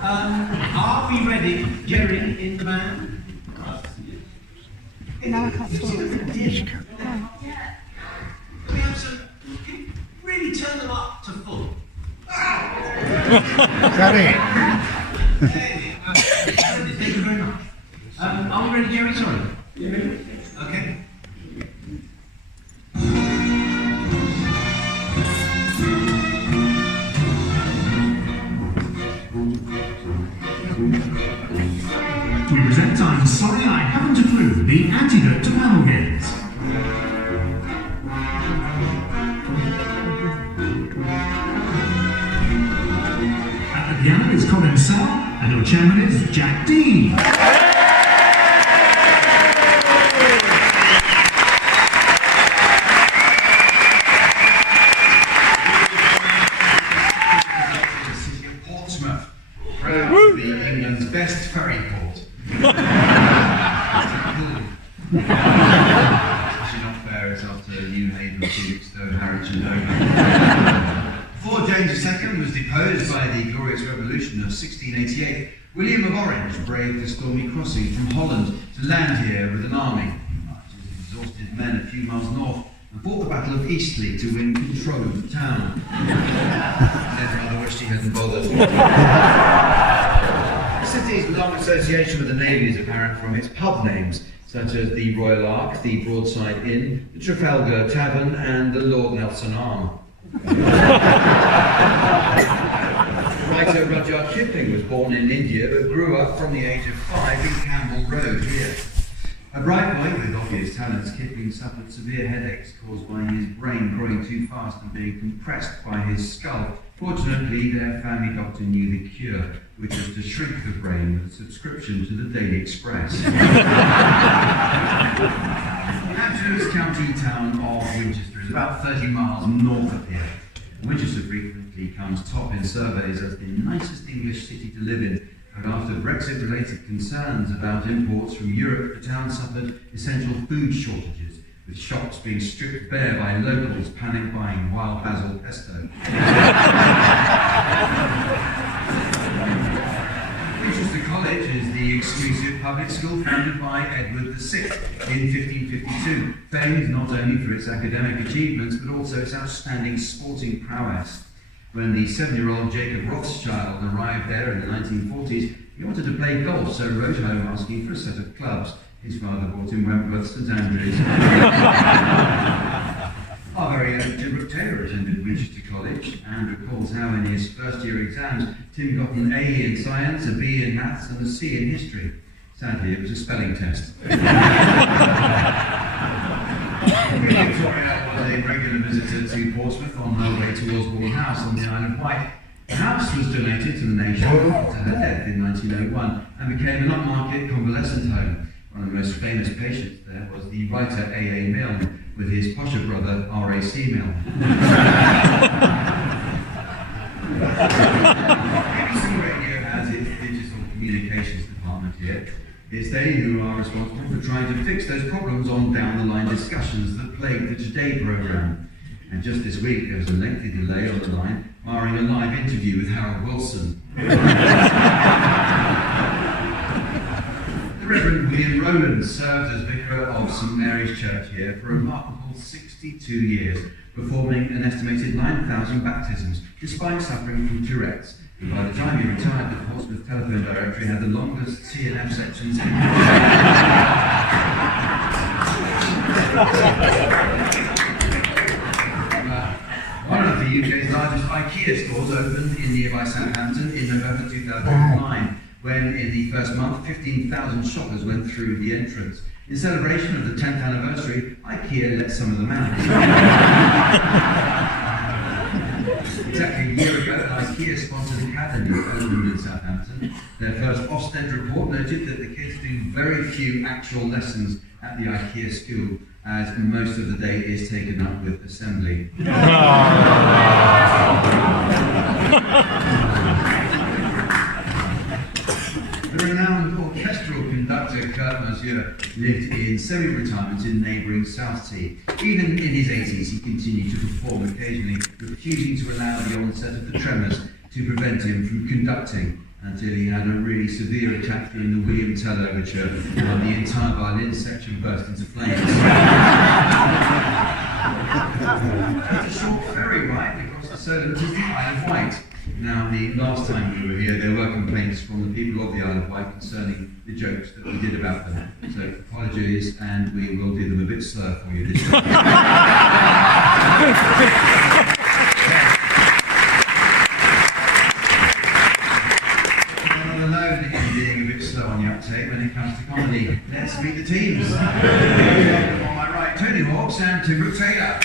Are we ready? Jerry in the band? No, I can't stop. We have some. Really turn them up to full. Sorry. Thank you very much. Are we ready, Jerry? Sorry. You ready? Okay. We present I'm Sorry I Haven't a Clue, the antidote to panel games. At the piano is Colin Sell, and your chairman is Jack Dean. Portsmouth, proud to be England's best ferry port. Actually not fair, it's after New Haven, Felixstowe, Harwich and Dover. Before James II was deposed by the Glorious Revolution of 1688, William of Orange braved the stormy crossing from Holland to land here with an army. His exhausted men a few miles north and fought the Battle of Eastleigh to win control of the town. I'd rather wished he hadn't bothered. The city's long association with the Navy is apparent from its pub names, such as the Royal Ark, the Broadside Inn, the Trafalgar Tavern, and the Lord Nelson Arm. Writer Rudyard Kipling was born in India, but grew up from the age of 5 in Campbell Road here. A bright boy with obvious talents, Kipling suffered severe headaches caused by his brain growing too fast and being compressed by his skull. Fortunately, their family doctor knew the cure, which was to shrink the brain with a subscription to the Daily Express. Hampshire's county town of Winchester is about 30 miles north of here. Winchester frequently comes top in surveys as the nicest English city to live in, but after Brexit-related concerns about imports from Europe, the town suffered essential food shortages, with shops being stripped bare by locals panic buying wild basil pesto. Winchester College is the exclusive public school founded by Edward VI in 1552, famed not only for its academic achievements but also its outstanding sporting prowess. When the 7-year-old Jacob Rothschild arrived there in the 1940s, he wanted to play golf, so wrote home asking for a set of clubs. His father bought him Wentworth St Andrews. Our very own Brooke-Taylor attended Winchester College and recalls how in his first year exams, Tim got an A in science, a B in maths and a C in history. Sadly, it was a spelling test. Victoria was a regular visitor to Portsmouth on her way to Osborne House on the Isle of Wight. The house was donated to the nation after her death in 1901 and became an upmarket convalescent home. One of the most famous patients there was the writer A.A. Milne, with his posher brother R.A.C. Milne. BBC Radio has its digital communications department here. It's they who are responsible for trying to fix those problems on down-the-line discussions that plague the Today programme. And just this week there was a lengthy delay on the line, marring a live interview with Harold Wilson. The Reverend William Rowland served as vicar of St Mary's Church here for a remarkable 62 years, performing an estimated 9,000 baptisms, despite suffering from Tourette's. And by the time he retired, the Portsmouth Telephone Directory had the longest C&F sections in One of the UK's largest IKEA stores opened in nearby Southampton in November 2009, when in the first month 15,000 shoppers went through the entrance. In celebration of the 10th anniversary, IKEA let some of them out. Exactly a year ago, an IKEA-sponsored academy opened in Southampton. Their first Ofsted report noted that the kids do very few actual lessons at the IKEA school, as most of the day is taken up with assembly. The renowned orchestral conductor Kurt Monsieur lived in in semi-retirement in neighbouring South Sea. Even in his 80s, he continued to perform occasionally, refusing to allow the onset of the tremors to prevent him from conducting until he had a really severe attack during the William Tell overture, and the entire violin section burst into flames. It's a short ferry ride across the Solent to the Isle of Wight. Now, the last time we were here, there were complaints from the people of the Isle of Wight concerning the jokes that we did about them. So, apologies, and we will do them a bit slower for you this time. Not alone in being a bit slow on the uptake when it comes to comedy. Let's meet the teams. On my right, Tony Hawks and Brooke-Taylor.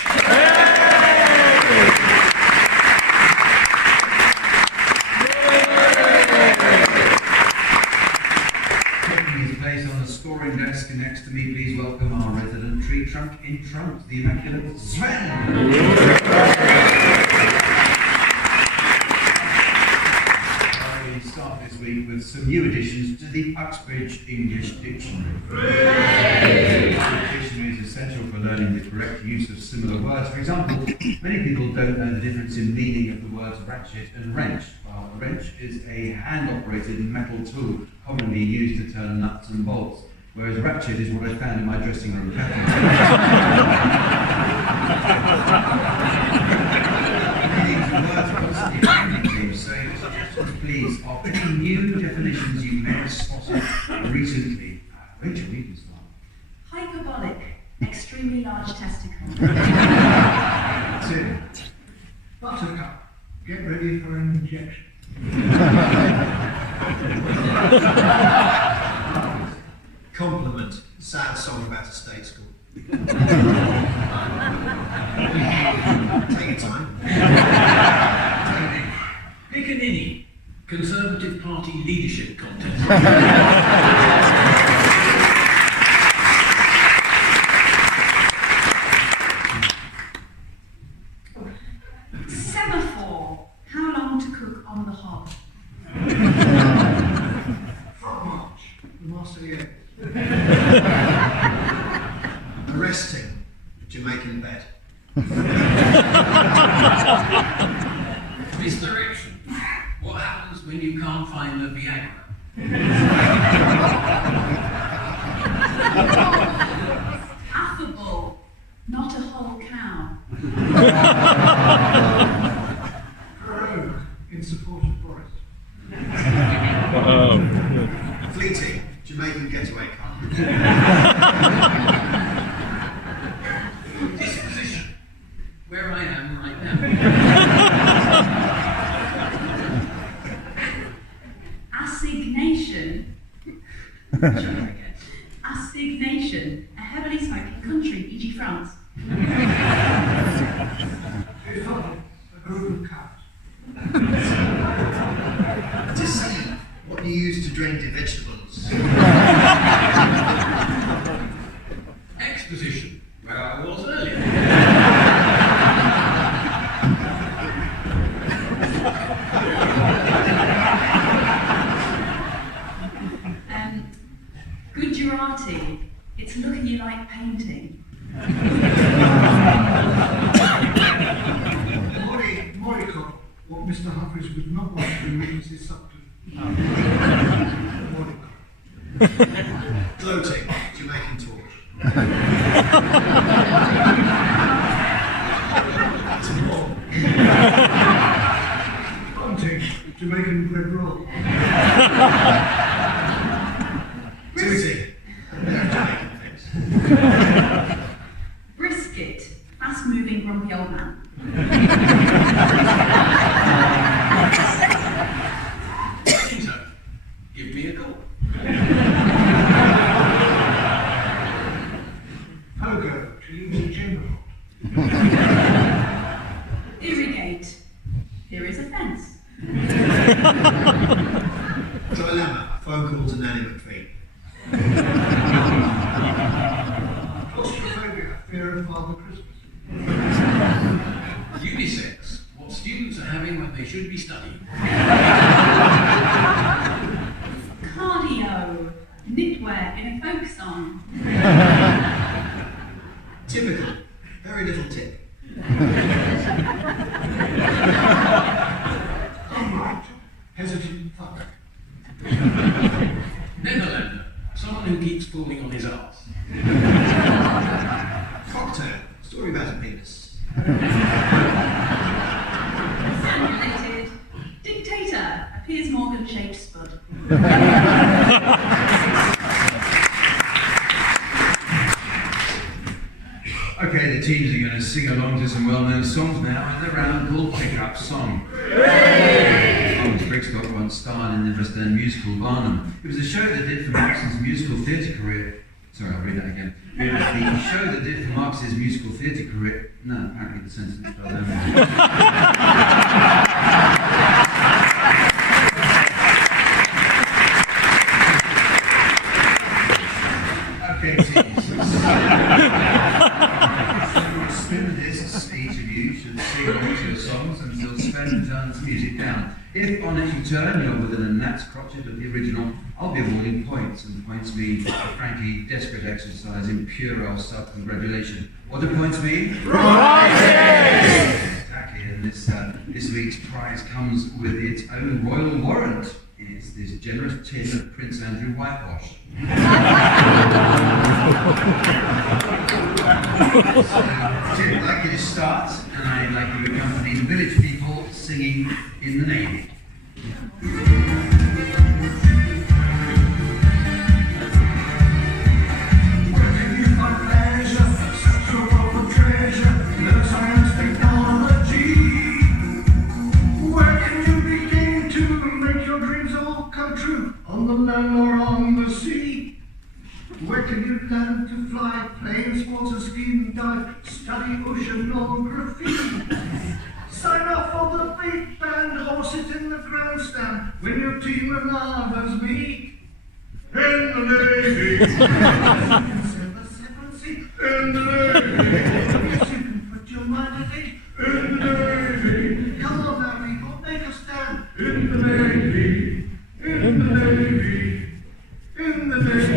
On the scoring desk next to me, please welcome our resident tree trunk in trunks, the immaculate Sven. We start this week with some new additions to the Uxbridge English Dictionary. The dictionary is essential for learning the correct use of similar words. For example, many people don't know the difference in meaning of the words ratchet and wrench. Well, a wrench is a hand-operated metal tool commonly used to turn nuts and bolts, whereas ratchet is what I found in my dressing room cabinet. Meanings of words are constantly changing, so suggestions please are any new definitions you may have spotted recently. Rachel, you can start. Hyperbolic, extremely large testicle. 2. Buttercup, get ready for an injection. Compliment, sad song about a state school. Take your time. Piccaninny, Conservative Party leadership contest. Semaphore, how long to cook on the hob? Frog March, the Marseillaise. Arresting, Jamaican bed. Misdirection, what happens when you can't find the Viagra? Affable, not a whole cow. Prorogue, in support of Boris. Fleeting, Jamaican getaway car. Disposition, where I am right now. Assignation. Assignation, a heavily smoking country, e.g. France. A group of cows. Deceive, what you use to drain the vegetables. Exposition, where I was earlier. Gujarati, it's looking you like painting. Moricot, what Mr. Humphries would not want to release his subject. Gloating, Jamaican torch. Bunting, Jamaican bread roll. Tooting, Jamaican things. Brisket, fast-moving grumpy old man. Pinto, give me a call. Pogo, to use a general. Irrigate, here is a fence. Dilemma, phone call to Nanny McPhee. Claustrophobia, fear of Father Christmas. Unisex, what students are having when they should be studying. Cardio, knitwear in a folk song. Okay, the teams are going to sing along to some well-known songs now in the round called Pick-Up Song. Thomas Brigstock once starred in the West End musical Barnum. It was a show that did for Marx's musical theatre career. Sorry, I'll read that again. It was the show that did for Marx's musical theatre career. No, apparently the sentence fell down. Okay, teams. Spin the discs, each of you should sing all your songs and still spend and turn the music down. If on each turn you're within a gnat's crotchet of the original, I'll be awarding points, and points mean a frankly desperate exercise in puerile self-congratulation. What do points mean? Prizes! Exactly, and this week's prize comes with its own royal warrant. It's this generous tin of Prince Andrew whitewash. So, I'd like you to start, and I'd like you to accompany the village people singing in the name. On the land or on the sea? Where can you learn to fly, play in sports and ski and dive, study oceanography? Sign up for the big band or sit in the grandstand when your team another's meet. In the Navy! In the Navy! Yes, you can put your mind at ease. In the Navy! Come on now, people, make a stand. In the Navy! In the Navy! In the Navy!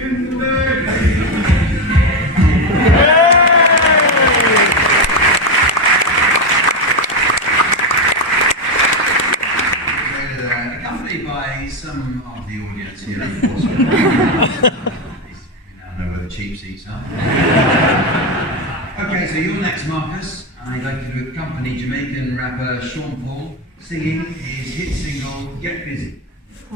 In the Navy! Accompanied by some of the audience here, of course. We now know where the cheap seats are. Okay, so you're next, Marcus. I'd like you to accompany Jamaican rapper Sean Paul singing his hit single, Get Busy.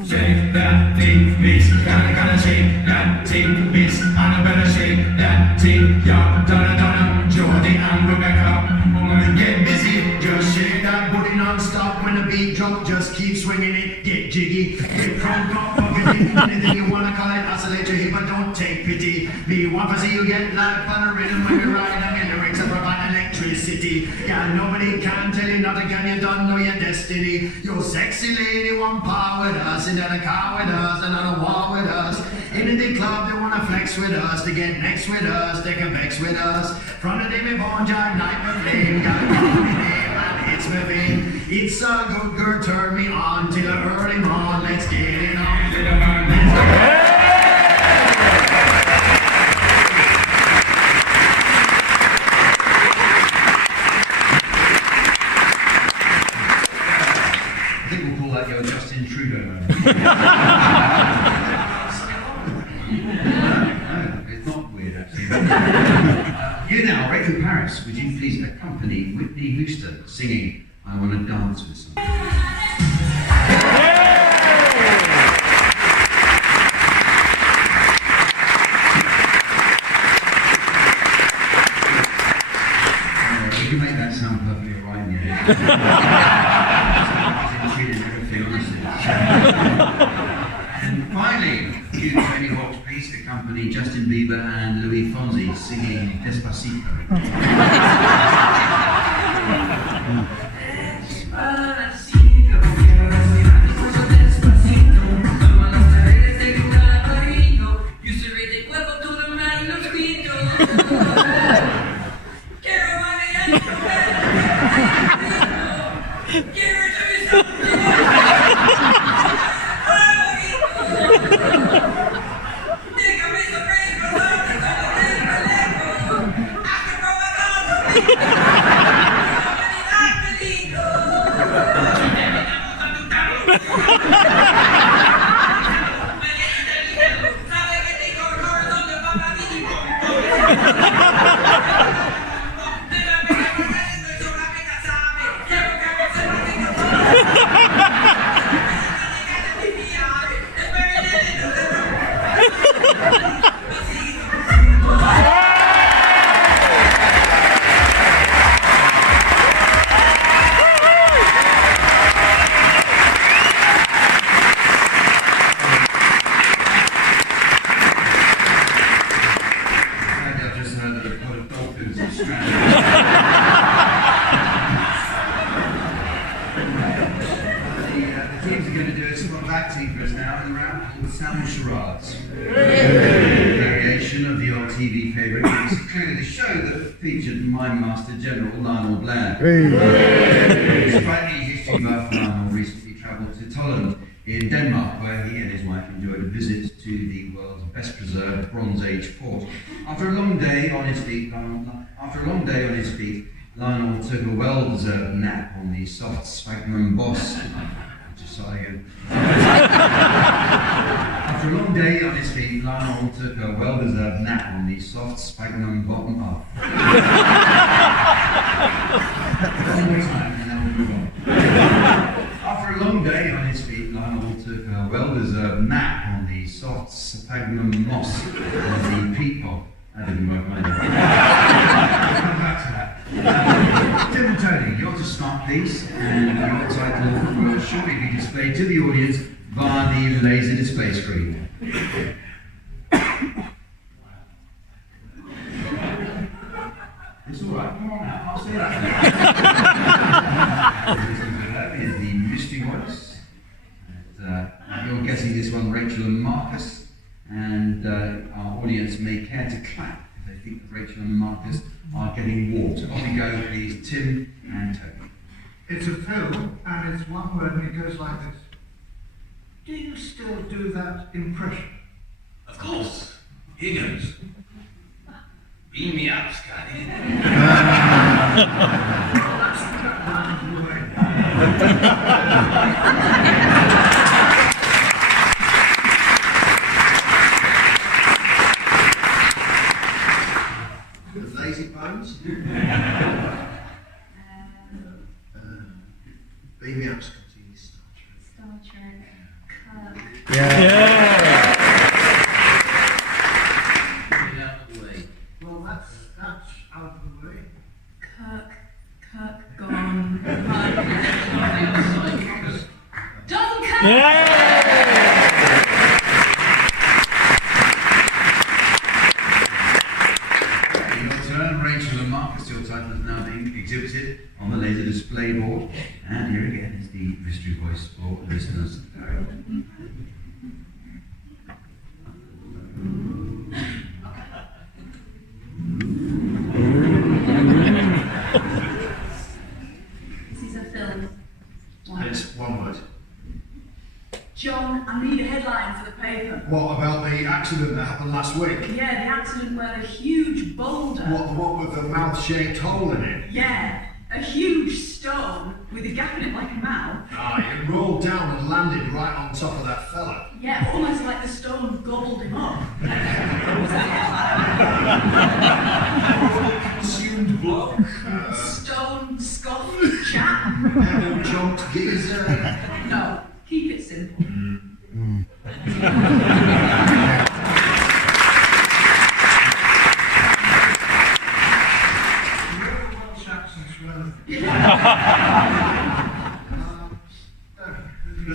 Shake that thing, miss, gotta shake that thing, miss, and I better shake that thing, yeah, Donna, Jordy and Rebecca, woman, get busy, just shake that booty non-stop, when the beat drop, just keep swinging it, get jiggy, get crunk up, fucking it, anything you wanna call it, oscillate your hip, but don't take pity, me want to see you get live on a rhythm when you ride them in lyrics and provide electricity, yeah, nobody can tell you nothing, can you don't know your destiny, you sexy lady want power with us, in a car with us, another war with us. In the club, they wanna flex with us, they get next with us, they can vex with us. From the day we born, jive night with flame, got a coffee name and it's my vein. It's a good girl, turn me on till the early morn. Let's get it on, little man, let's go. I think we'll call that your Justin Trudeau moment. No, it's not weird actually. You now, Rachel Paris, would you please accompany Whitney Houston singing I Wanna Dance With Someone? We can make that sound perfectly alright in your head. And finally, you, Tony Hawk's please accompany Justin Bieber and Louis Fonsi singing Despacito. The teams are going to do a sort of acting for us now in the round called Sound Charades. A variation of the old TV favourite. It's clearly the show that featured Mime Master General Lionel Blair. Despite the history buff, Lionel recently travelled to Tolland in Denmark, where he and his wife enjoyed a visit to the world's best preserved Bronze Age fort. After a long day on his feet, Lionel took a well-deserved nap on the soft sphagnum boss. After a long day on his feet, Lionel took a well-deserved nap on the soft sphagnum bottom off. One more time, and then we'll move on. After a long day on his feet, Lionel took a well-deserved nap on the soft sphagnum moss of the peat bog. That didn't work either. Come back to that. Tim and Tony, you're to start, please, and your title will shortly be displayed to the audience via the laser display screen. It's all right. Come on now, I'll say that. That is the mystery voice. You're guessing this one, Rachel and Marcus, and our audience may care to clap if they think that Rachel and Marcus are getting warped. Off you go, please, Tim and Tony. It's a film, and it's one word, and it goes like this. Do you still do that impression? Of course. Here goes. Beam me up, Scotty. Lazy bones? Beam me up, Scotty. Star Trek. Get out of the way. Well, that's out of the way. Kirk gone. Dunkirk! Your turn, Rachel and Marcus. Your title is now being exhibited on the laser display board. And here again is the mystery voice for listeners. This is a film. It's one word. John, I need a headline for the paper. What about the accident that happened last week? Yeah, the accident where a huge boulder. What, the one with the mouth-shaped hole in it? Yeah, a huge stone with a gap in it like a mouth. Aye, it rolled down and landed right on top of that fella. Yeah, almost like the stone gobbled him up. Consumed block. Stone scoffed chap. Pebble jumped geezer. No, keep it simple. We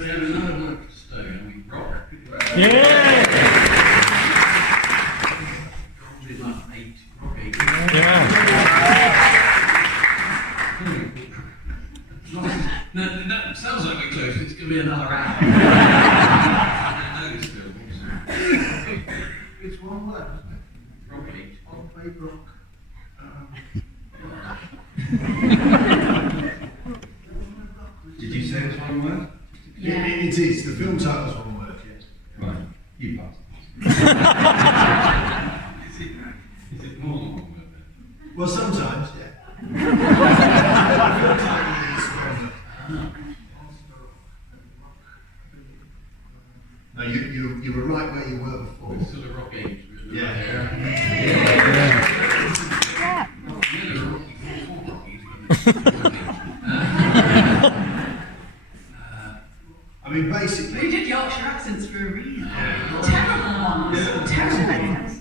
have another word for stone, we rock. It's like 8, rock 8. No, that sounds like we're close. It's going to be another hour. I know this film. It's one word, isn't it? Rock 8. I'll play rock. Did you say it was one word? Yeah. It is. The film title's one word, yes. Right, you pass. Is it more than one word then? Well, sometimes, yeah. The film title is one word. No, you were right where you were before. It's sort of rock 8. Yeah. I mean, basically. We did Yorkshire accents for a reason. Terrible ones. Terrible ones.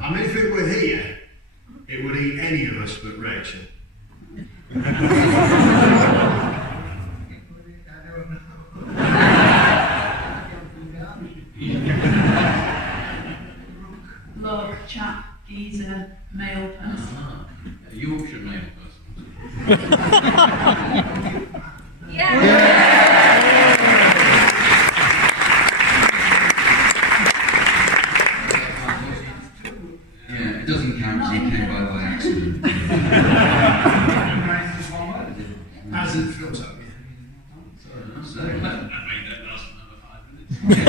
I mean, if it were here, it would eat any of us but Rachel. Look, chap, geezer, male person. Your Yorkshire male person. Yeah. Yeah, it doesn't count because he came by accident. As it fills up. So that made that last for another 5 minutes.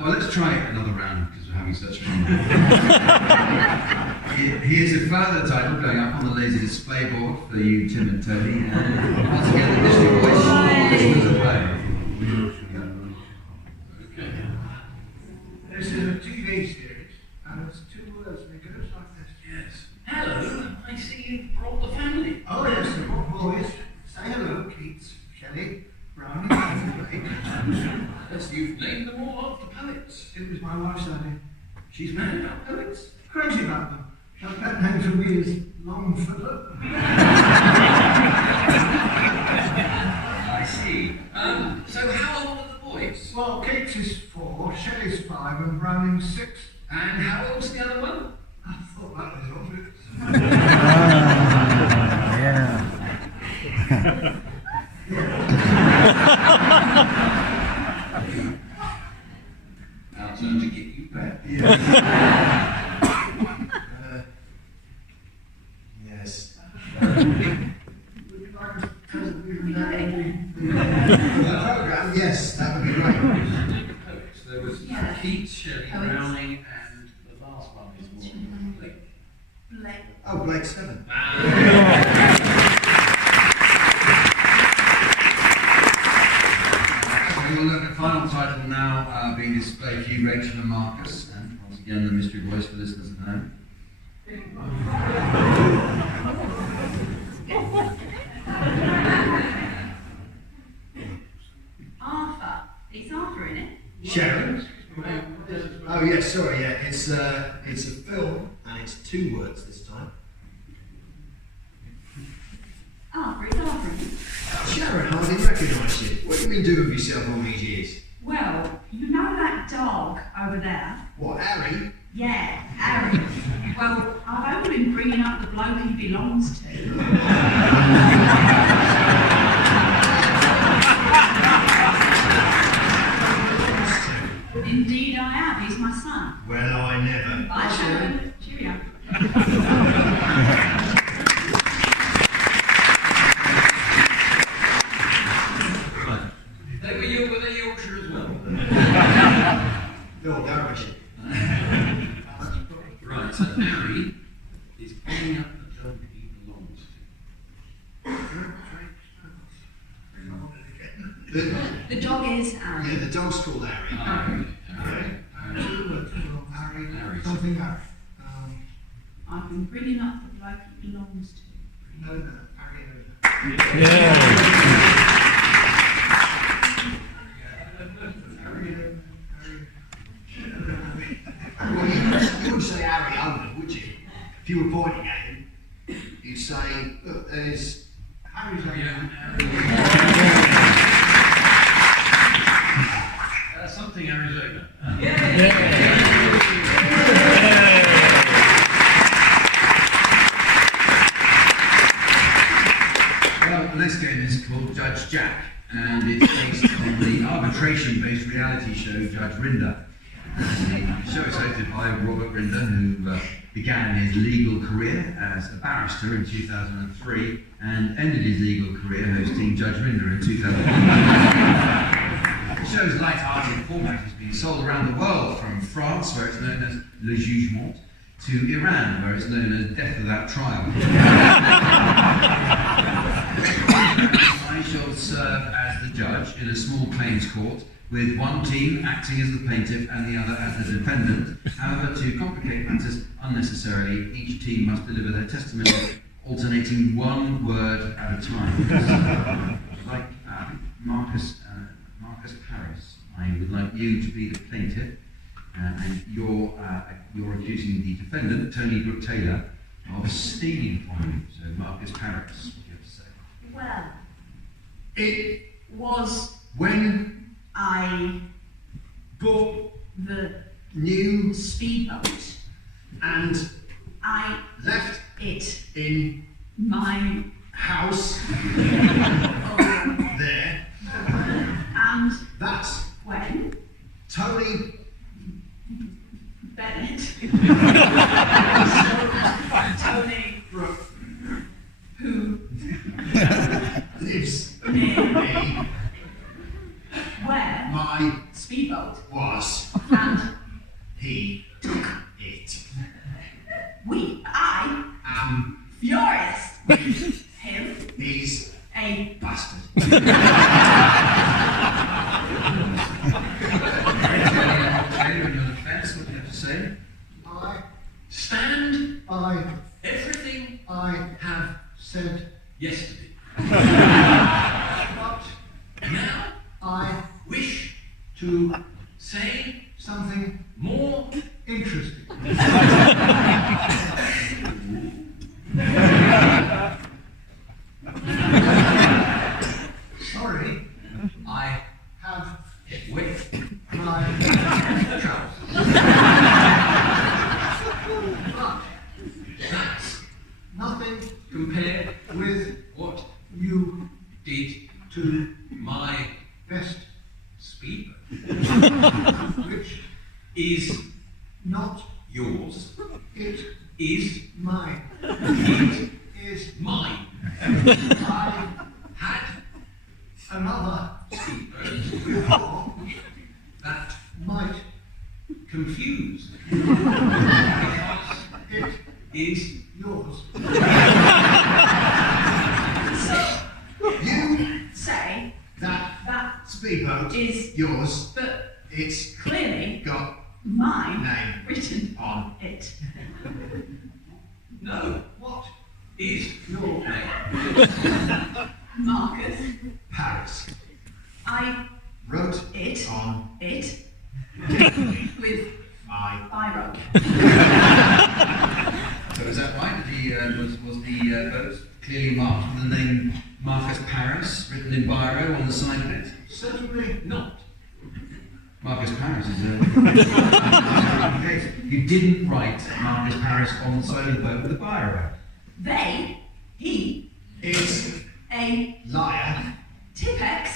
Well, let's try another round because we're having such fun. Here's a further title going up on the lazy display board for you, Tim and Tony. Once again, the mystery voice is the play. Okay. This is a TV series, and it's 2 words, and it goes like this. Yes. Hello, I see you brought the family. Oh yes, the Bob boys. Say hello, Keats, Shelley, Browning, and Blake. Yes, you've named them all after poets. It was my wife's idea. She's mad about poets. Crazy about them. Her pet name for me is Longfiddler. I see. So how old are the boys? Well, Keats is 4, Shelley's 5, and Browning's 6. And how old's the other one? I thought that was obvious. Our turn to get you back. Yes. Would you like us to tell you the program? Yes, that would be great. Poets. There was Yeah. Keats, Shelley, Poets. Browning, and the last one is more Blake. Blake. Oh, Blake 7. We will look at final title now being displayed for you, Rachel and Marcus, and once again the mystery voice for listeners at home. Arthur. It's Arthur in it. Sharon? Oh yes, sorry, yeah. It's a film, and it's 2 words this time. Arthur, it's Arthur in it. Sharon hardly recognised you. What have you been doing with yourself all these years? Well, you know that dog over there? What, Harry? Yeah, Harry. Well, I've only been bringing up the bloke he belongs to. Indeed I have, he's my son. Well, I never. Bye, Sharon. Cheerio. Were they Yorkshire as well? No, Derbyshire. Right, so Harry is picking up the dog he belongs to. The dog is Harry. Yeah, the dog's called Harry. Harry. Harry. 2 words for Harry. Harry. Something Harry. I've been bringing up the bloke he belongs to. No, Harry. Well, you wouldn't say Harry Owen, would you? If you were pointing at him, you'd say, look, there's Harry's Owen. Something Arizona. Well, this game is called Judge Jack, and it's based on the arbitration-based reality show Judge Rinder. The show is hosted by Robert Rinder, who began his legal career as a barrister in 2003 and ended his legal career hosting Judge Rinder in 2009. The show's light-hearted format has been sold around the world, from France, where it's known as Le Jugement, to Iran, where it's known as Death Without Trial. I shall serve as the judge in a small claims court, with one team acting as the plaintiff and the other as the defendant. However, to complicate matters unnecessarily, each team must deliver their testimony alternating 1 word at a time. Like Marcus Paris, I would like you to be the plaintiff, and you're accusing the defendant, Tony Brooke-Taylor, of stealing from you. So Marcus Paris, what do you have to say? Well, It was when I bought the new speedboat? and I left it, in my, house, oh, there, and that when, Tony Bennett, Tony, Brooke who, lives near, me, where, my speedboat, was, and he took it. I Am furious with him, he's a bastard. Taylor, in your defense, what do you have to say? I Stand everything have said, yesterday. but Now I wish to say something more interesting. Sorry, I have with my trousers. but That's nothing compared with what you did to my best, speaker which is not yours, it is mine, it is mine. I Had another speakers before that might confuse because it is yours. so You say that that speedboat is, yours, but it's clearly got mine name written on it. no what is your name. Marcus, Paris I wrote it on it with my biro. So is that right? Was the boat clearly marked with the name Marcus Paris written in biro on the side of it? certainly Not. Marcus Paris is a case. You didn't write Marcus Paris on the side of the boat with a biro. They, he, is a liar Tipex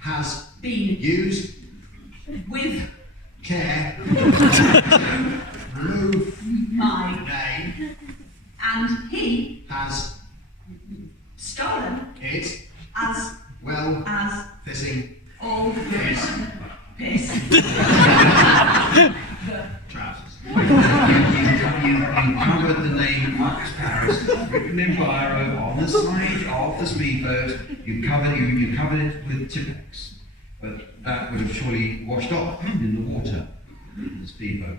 has been used with care to remove my, name and he has stolen it as well as fitting all Piss. piss. The trousers. You covered the name Marcus Paris written in biro on the side of the speedboat. You covered it with Tipex, but that would have surely washed off in the water. The speedboat.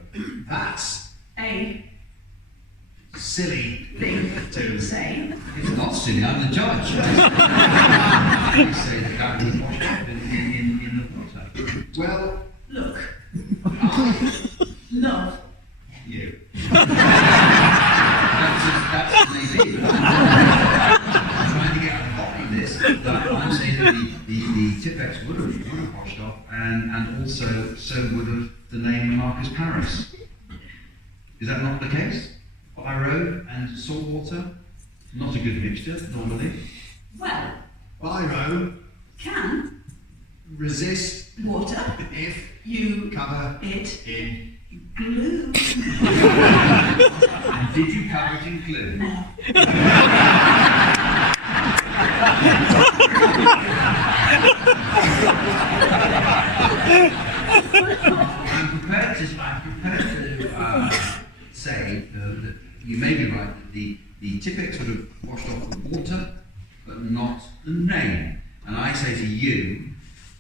That's a silly thing to to say. It's not silly. I'm the judge. You say that would wash off in the water. Well, Look, I love, you. That's maybe. I'm trying to get out of the bottom of this, but I'm saying that the Tipex would have washed off, and also so would have the name Marcus Paris. Is that not the case? Biro and salt water, not a good mixture normally. well, Biro can resist water, if you cover it in glue. And did you cover it in glue? No. I'm prepared to say that you may be right that the Tipex would have washed off the water, but not the name. And I say to you,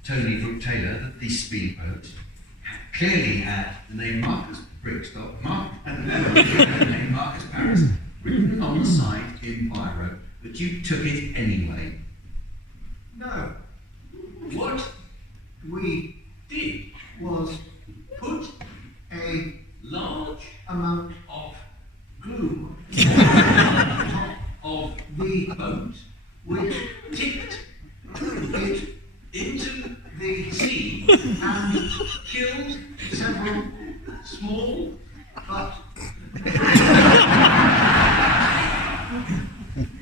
Tony Brooke-Taylor, that the speedboat clearly had the name Marcus Brickstock, the name Marcus Paris written on the side in biro, but you took it anyway. no. What We did was put a large amount of glue of the boat which tipped it into the sea and killed several small but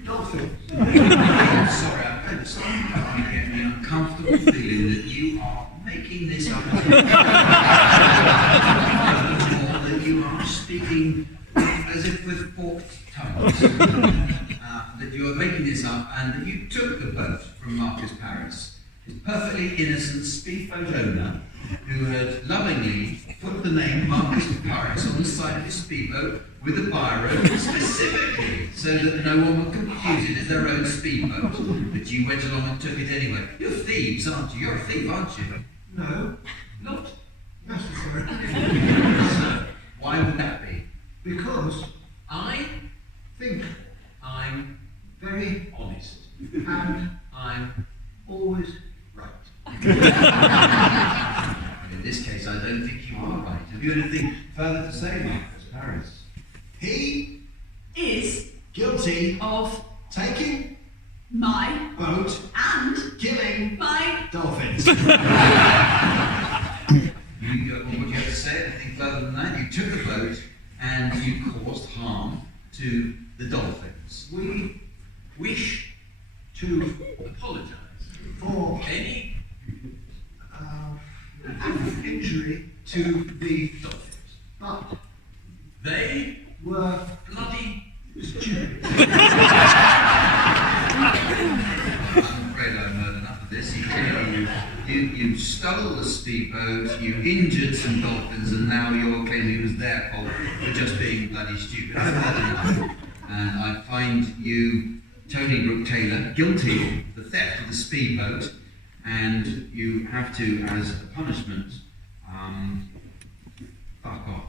Dolphins. I'm sorry, I'm getting the uncomfortable feeling that you are making this up. More that you are speaking as if with forked tongues. That you are making this up and that you took the boat from Marcus Paris, his perfectly innocent speedboat owner, who had lovingly put the name Marcus Paris on the side of his speedboat with a biro specifically so that no one would confuse it as their own speedboat. But you went along and took it anyway. You're thieves, aren't you? You're a thief, aren't you? No, Not. necessarily. So, why would that be? Because I think I'm very honest. and I'm always right. And in this case, I don't think you are right. Have you anything further to say, Marcus Paris? He is guilty of taking my boat, and killing my dolphins. What do you have to say? Anything further than that? You took the boat and you caused harm to the dolphins. We Wish to apologise for any injury to the dolphins. but They were bloody stupid. I'm afraid I've heard enough of this. You stole the speedboat, you injured some dolphins, and now you're claiming it was their fault for just being bloody stupid. I've heard enough. And I find you, Tony Brooke-Taylor, guilty of the theft of the speedboat, and you have to, as a punishment, fuck off.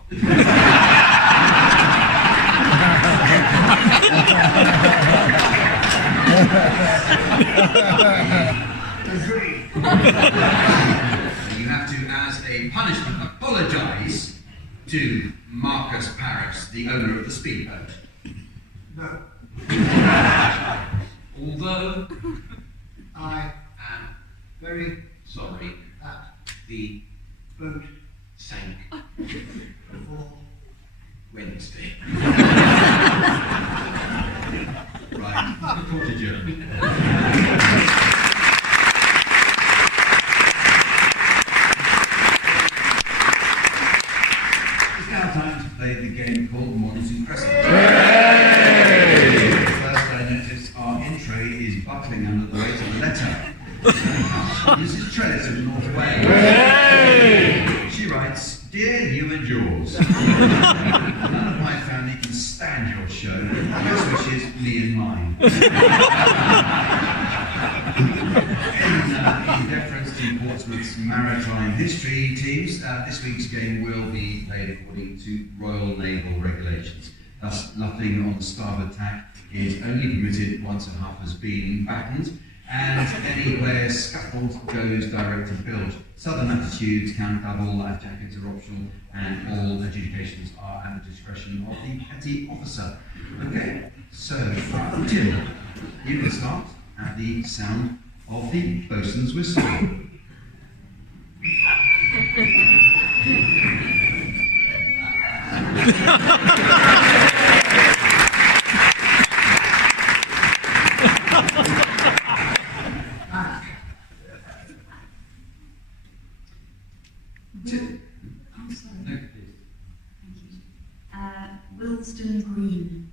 Agree. You have to, as a punishment, apologise to Marcus Paris, the owner of the speedboat. No, although I am very sorry that the boat sank for Wednesday. Right, the court adjourned. It's now time to play the game called Mornington Crescent. First, I notice our in tray is buckling under the weight of the letter. Mrs. Trellis of North Wales. She writes, "Dear you and yours, none of my family can stand your show. Best wishes, me and mine." In deference to Portsmouth's maritime history teams, this week's game will be played according to Royal Naval regulations. Thus, luffing on the starboard tack is only permitted once a huff has been battened, and any player's scuttled goes direct to bilge. Southern attitudes count double, life jackets are optional, and all adjudications are at the discretion of the petty officer. Okay, so Tim, you can start at the sound of the bosun's whistle. Tim. I'm sorry. No, please. Thank you. Wilston Green.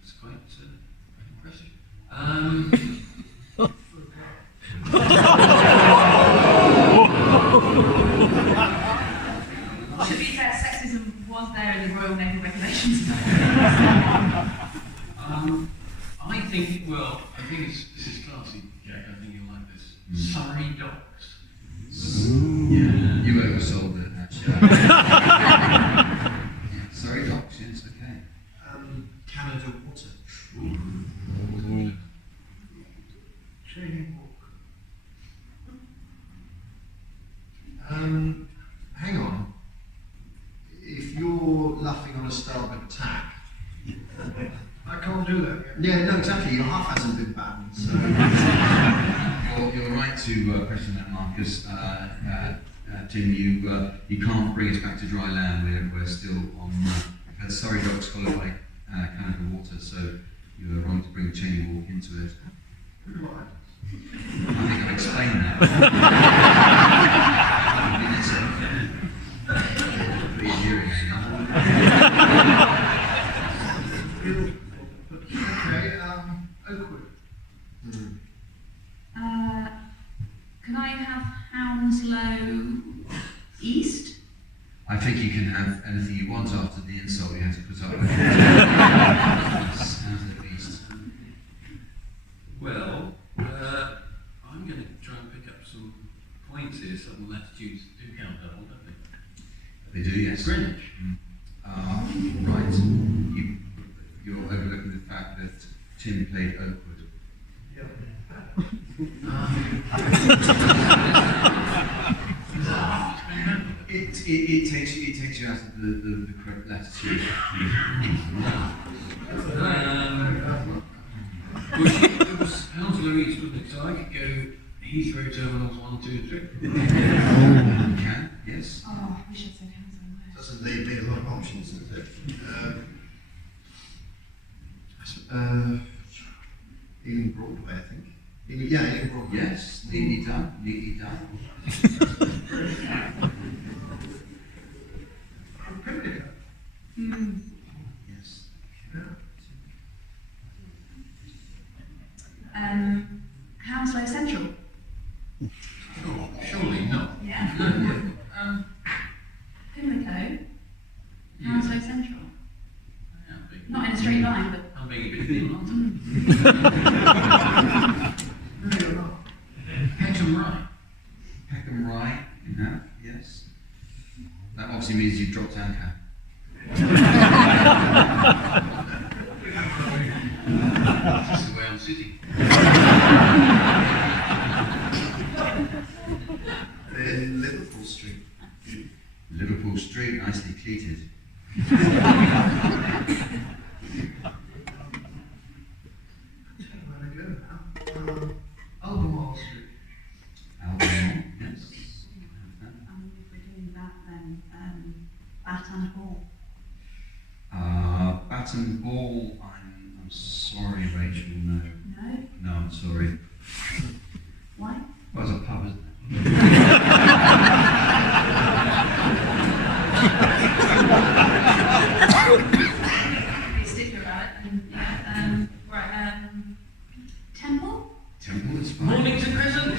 That's quite impressive. To be fair, sexism was there in the Royal Naval Regulations. I think this is classy, Jack. I think you'll like this. Surrey docks. Yeah, you oversold it, actually. Yeah, sorry, Docs, yes, okay. Canada water. Training walk. Hang on. If you're laughing on a starboard tack, I can't do that yet. Yeah, no, exactly. Your half hasn't been battened, so. Well, you're right to question that, Marcus. Tim, you can't bring us back to dry land. We're still on. We've had Surrey Docks followed by can of water, so you were wrong to bring Chain Walk into it. Right. I think I've explained that. Put your hearing aid on. Okay, Oakwood. Can I have Hounslow East? I think you can have anything you want after the insult you had to put up with. Sounds at least. Well, I'm going to try and pick up some points here. Southern latitudes do count double, don't they? They do, yes. Greenwich. Right. You're overlooking the fact that Tim played Oakwood. It takes you out of the correct latitude. It was Hounslow East, wasn't it? So I could go Heathrow Terminals 1, 2, and 3. You can, yes. Oh, we should say Hounslow West. Doesn't leave me a lot of options, does it? Ealing Broadway, I think. Ealing Broadway. Yes, neatly done, neatly done. Pimlico. Yes. Hounslow Central. Oh, surely not. Yeah. Pimlico. Hounslow Central. Not in a straight line, but. I'm being a bit thin, aren't No, you're not. I? Hexham Rye. Peckham Rye, you have, yes. That obviously means you've dropped anchor. This is the way I'm sitting. Then Liverpool Street. Liverpool Street, nicely cleated. Albemarle Street. Albemarle, yes. If we're doing that, then Baton Hall. Baton Ball, I'm sorry, Rachel, no. No? No, I'm sorry. Why? Well, it's a pub, isn't it? Be sticker about it. And, yeah, right, Temple? Temple is fine. Mornington Crescent.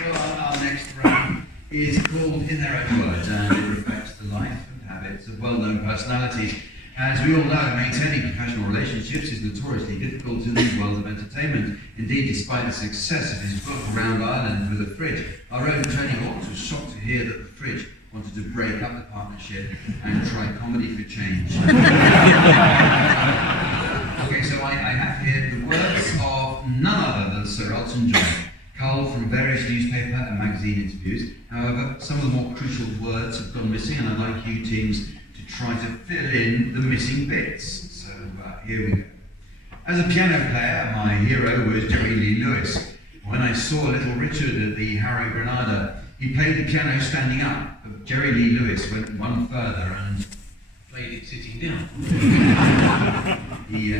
Well, our next round is called In Their Own Words, and it reflects the life and habits of well-known personalities. As we all know, maintaining professional relationships is notoriously difficult in the world of entertainment. Indeed, despite the success of his book Round Ireland with the Fridge, our own Tony Hawks was shocked to hear that the Fridge wanted to break up the partnership and try comedy for change. Okay, so I have here the words of none other than Sir Elton John, culled from various newspaper and magazine interviews. However, some of the more crucial words have gone missing, and I'd like you teams to try to fill in the missing bits. So here we go. As a piano player, my hero was Jerry Lee Lewis. When I saw Little Richard at the Harrow Granada, he played the piano standing up, but Jerry Lee Lewis went one further and Played it sitting down. he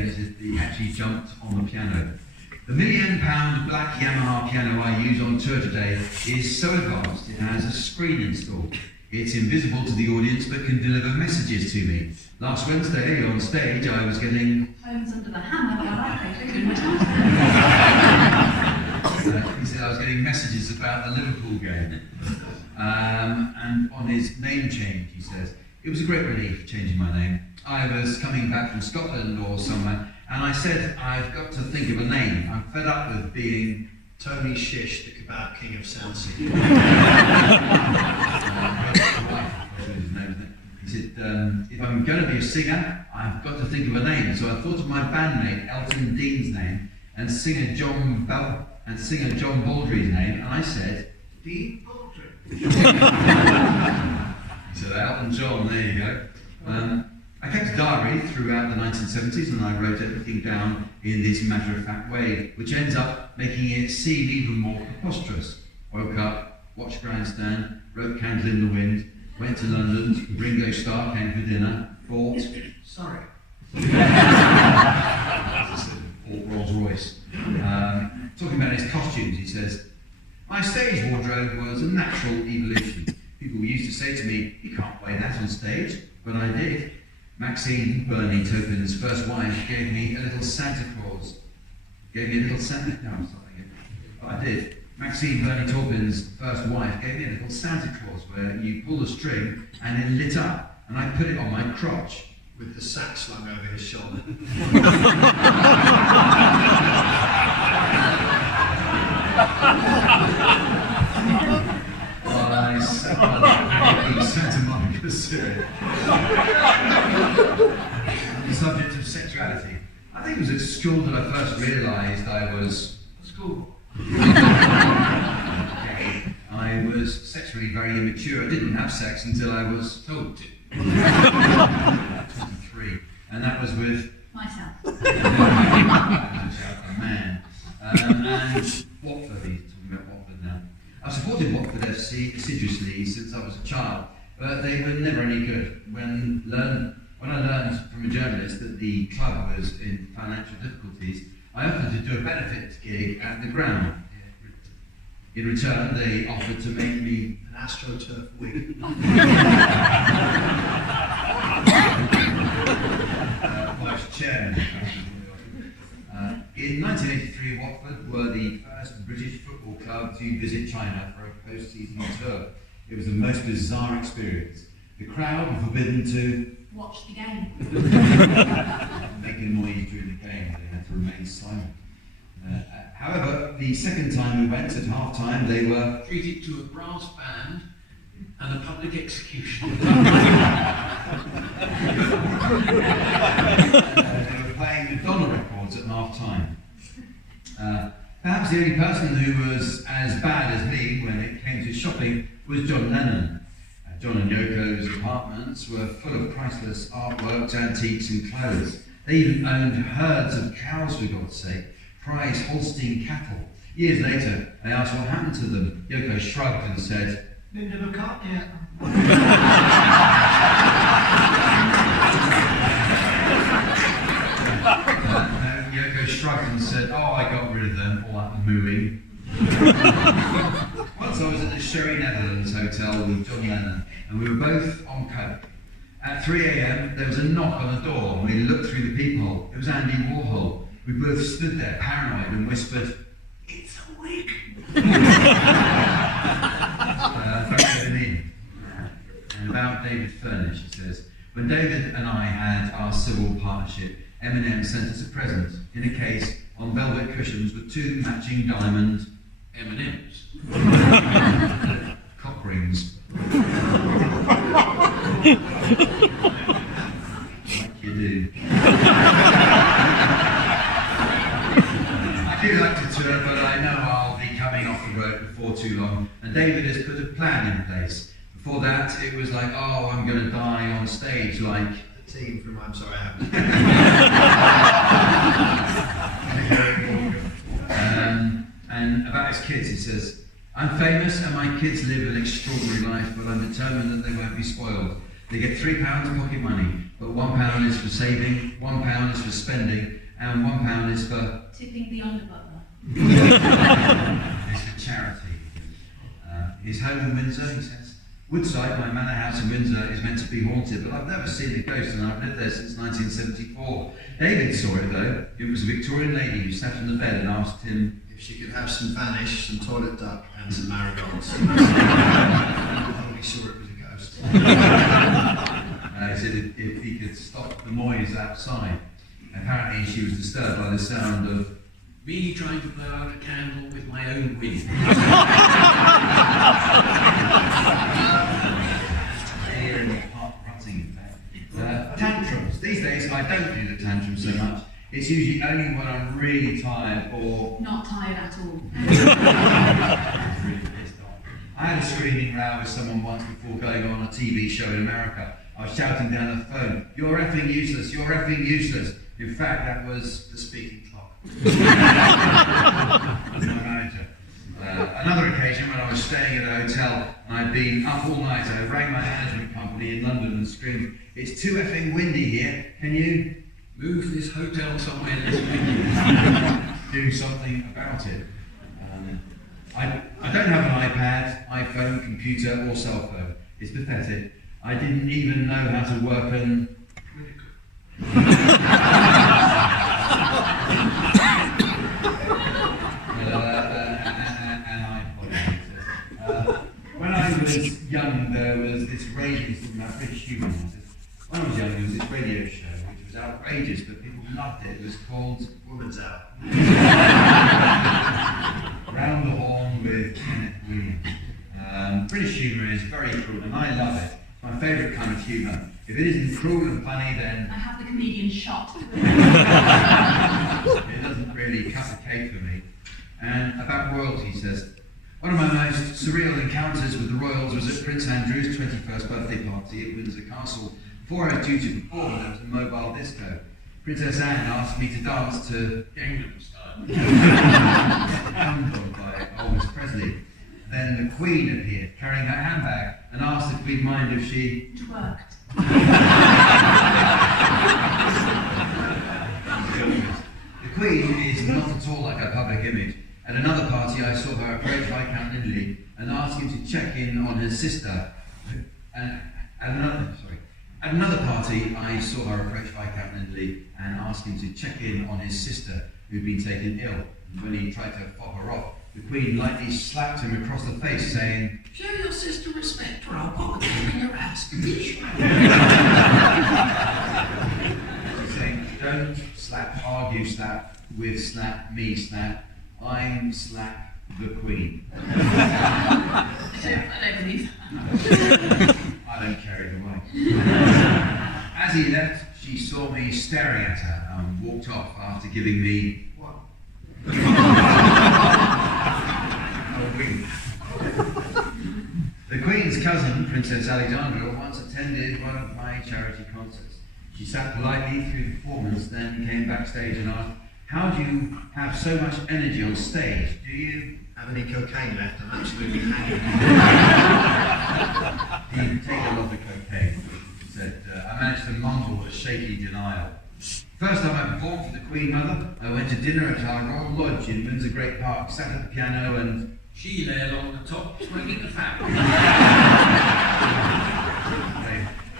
actually jumped on the piano. The £1 million black Yamaha piano I use on tour today is so advanced it has a screen installed. It's invisible to the audience but can deliver messages to me. Last Wednesday on stage I was getting... Homes under the hammer, but I like those two he said I was getting messages about the Liverpool game. And on his name change, he says, it was a great relief changing my name. I was coming back from Scotland or somewhere, and I said, I've got to think of a name. I'm fed up with being... Tony Shish, the Kebab King of Southsea. He said, if I'm going to be a singer, I've got to think of a name. So I thought of my bandmate Elton Dean's name and singer John Baldry's name, and I said, Dean Baldry. He said, Elton John, there you go. I kept a diary throughout the 1970s, and I wrote everything down in this matter-of-fact way, which ends up making it seem even more preposterous. Woke up, watched Grandstand, wrote Candle in the Wind, went to London, Ringo Starr came for dinner, bought, Sorry. Rolls Royce. Talking about his costumes, he says, "My stage wardrobe was a natural evolution. People used to say to me, 'You can't wear that on stage,' but I did. Maxine Burney Taupin's first wife gave me a little Santa Claus. Gave me a little Santa Claus, but I did. Maxine Burney Taupin's first wife gave me a little Santa Claus where you pull the string and it lit up, and I put it on my crotch." With the sack slung over his shoulder. Santa Monica Syria. The subject of sexuality. I think it was at school that I first realised I was school. I was sexually very immature. I didn't have sex until I was told to. 23, and that was with Myself. a man. And Watford, he's talking about Watford now. I've supported Watford FC assiduously since I was a child, but they were never any good. When I learned from a journalist that the club was in financial difficulties, I offered to do a benefit gig at the ground. In return, they offered to make me An AstroTurf wig. vice chairman. In 1983, Watford were the first British football club to visit China for a post-season tour. It was the most bizarre experience. The crowd were forbidden to Watch the game. make a noise during the game. They had to remain silent. However, the second time we went at half-time, they were Treated to a brass band and a public execution. they were playing Madonna records at half-time. Perhaps the only person who was as bad as me when it came to shopping was John Lennon. John and Yoko's apartments were full of priceless artworks, antiques and clothes. They even owned herds of cows, for God's sake, prize Holstein cattle. Years later, I asked what happened to them. Yoko shrugged and said, They never cut yet. Yoko shrugged and said, "Oh, I got rid of them, all that mooing." Once I was at the Sherry Netherlands Hotel with John Lennon, and we were both on coke. At 3 a.m, there was a knock on the door, and we looked through the peephole. It was Andy Warhol. We both stood there, paranoid, and whispered, "It's a wig." Him in. And about David Furnish, he says, "When David and I had our civil partnership, Eminem sent us a present in a case on velvet cushions with 2 matching diamond M&Ms. Cock rings. Like you do. I do like to tour, but I know I'll be coming off the road before too long, and David has put a plan in place. Before that, it was like, oh, I'm going to die on stage, like The team from I'm Sorry I Haven't. And about his kids, he says, "I'm famous and my kids live an extraordinary life, but I'm determined that they won't be spoiled. They get £3 pocket money, but £1 is for saving, £1 is for spending, and £1 is for Tipping the underbutler. It's for charity." His home in Windsor, he says, "Woodside, my manor house in Windsor, is meant to be haunted, but I've never seen a ghost and I've lived there since 1974. David saw it though. It was a Victorian lady who sat on the bed and asked him If she could have some Vanish, some toilet duck, and some marigolds. I'm probably sure it was a ghost. He said if he could stop the noise outside. Apparently she was disturbed by the sound of Me trying to blow out a candle with my own wind. tantrums. These days I don't do the tantrum so much. It's usually only when I'm really tired or Not tired at all. really pissed off. I had a screaming row with someone once before going on a TV show in America. I was shouting down the phone, "You're effing useless, you're effing useless." In fact, that was The speaking clock. my manager. Another occasion when I was staying at a hotel and I'd been up all night, I rang my management company in London and screamed, "It's too effing windy here, can you Move this hotel somewhere less windy." do something about it?" I don't have an iPad, iPhone, computer or cell phone. It's pathetic. I didn't even know how to work an... When I was young, there was this radio, he's talking about British humour. When I was young, there was this radio show which was outrageous, but people loved it. It was called Woman's Hour. Round the Horn with Kenneth Williams. British humour is very cruel, and I love it. It's my favourite kind of humour. If it isn't cruel and funny, then I have the comedian shot. it doesn't really cut the cake for me. And about royalty, he says, "One of my most surreal encounters with the royals was at Prince Andrew's 21st birthday party at Windsor Castle. Before I was due to perform, there was a mobile disco. Princess Anne asked me to dance to Gangnam Style. Hound Dog by Elvis Presley. Then the Queen appeared, carrying her handbag, and asked if we'd mind if she... Twerked. The Queen is not at all like her public image. At another party, I saw her approach Viscount Lindley and ask him to check in on his sister. At another party, I saw her approach Viscount Lindley and ask him to check in on his sister, who'd been taken ill. And when he tried to fob her off, the Queen lightly slapped him across the face, saying, Show your sister respect or I'll pop a kick in your ass. she's saying, don't slap, argue slap, with slap, me slap, I'm slap the Queen. I don't believe I don't carry the way. As he left, she saw me staring at her and walked off after giving me what? Oh, wink. The Queen's cousin, Princess Alexandra, once attended one of my charity concerts. She sat politely through the performance, then came backstage and asked, "How do you have so much energy on stage? Do you Have any cocaine left? I'm absolutely hanging. take a lot of cocaine?" He said, "I managed to mumble a shaky denial. First time I performed for the Queen Mother, I went to dinner at our Royal Lodge in Windsor Great Park, sat at the piano and... She lay along the top, smoking the fat.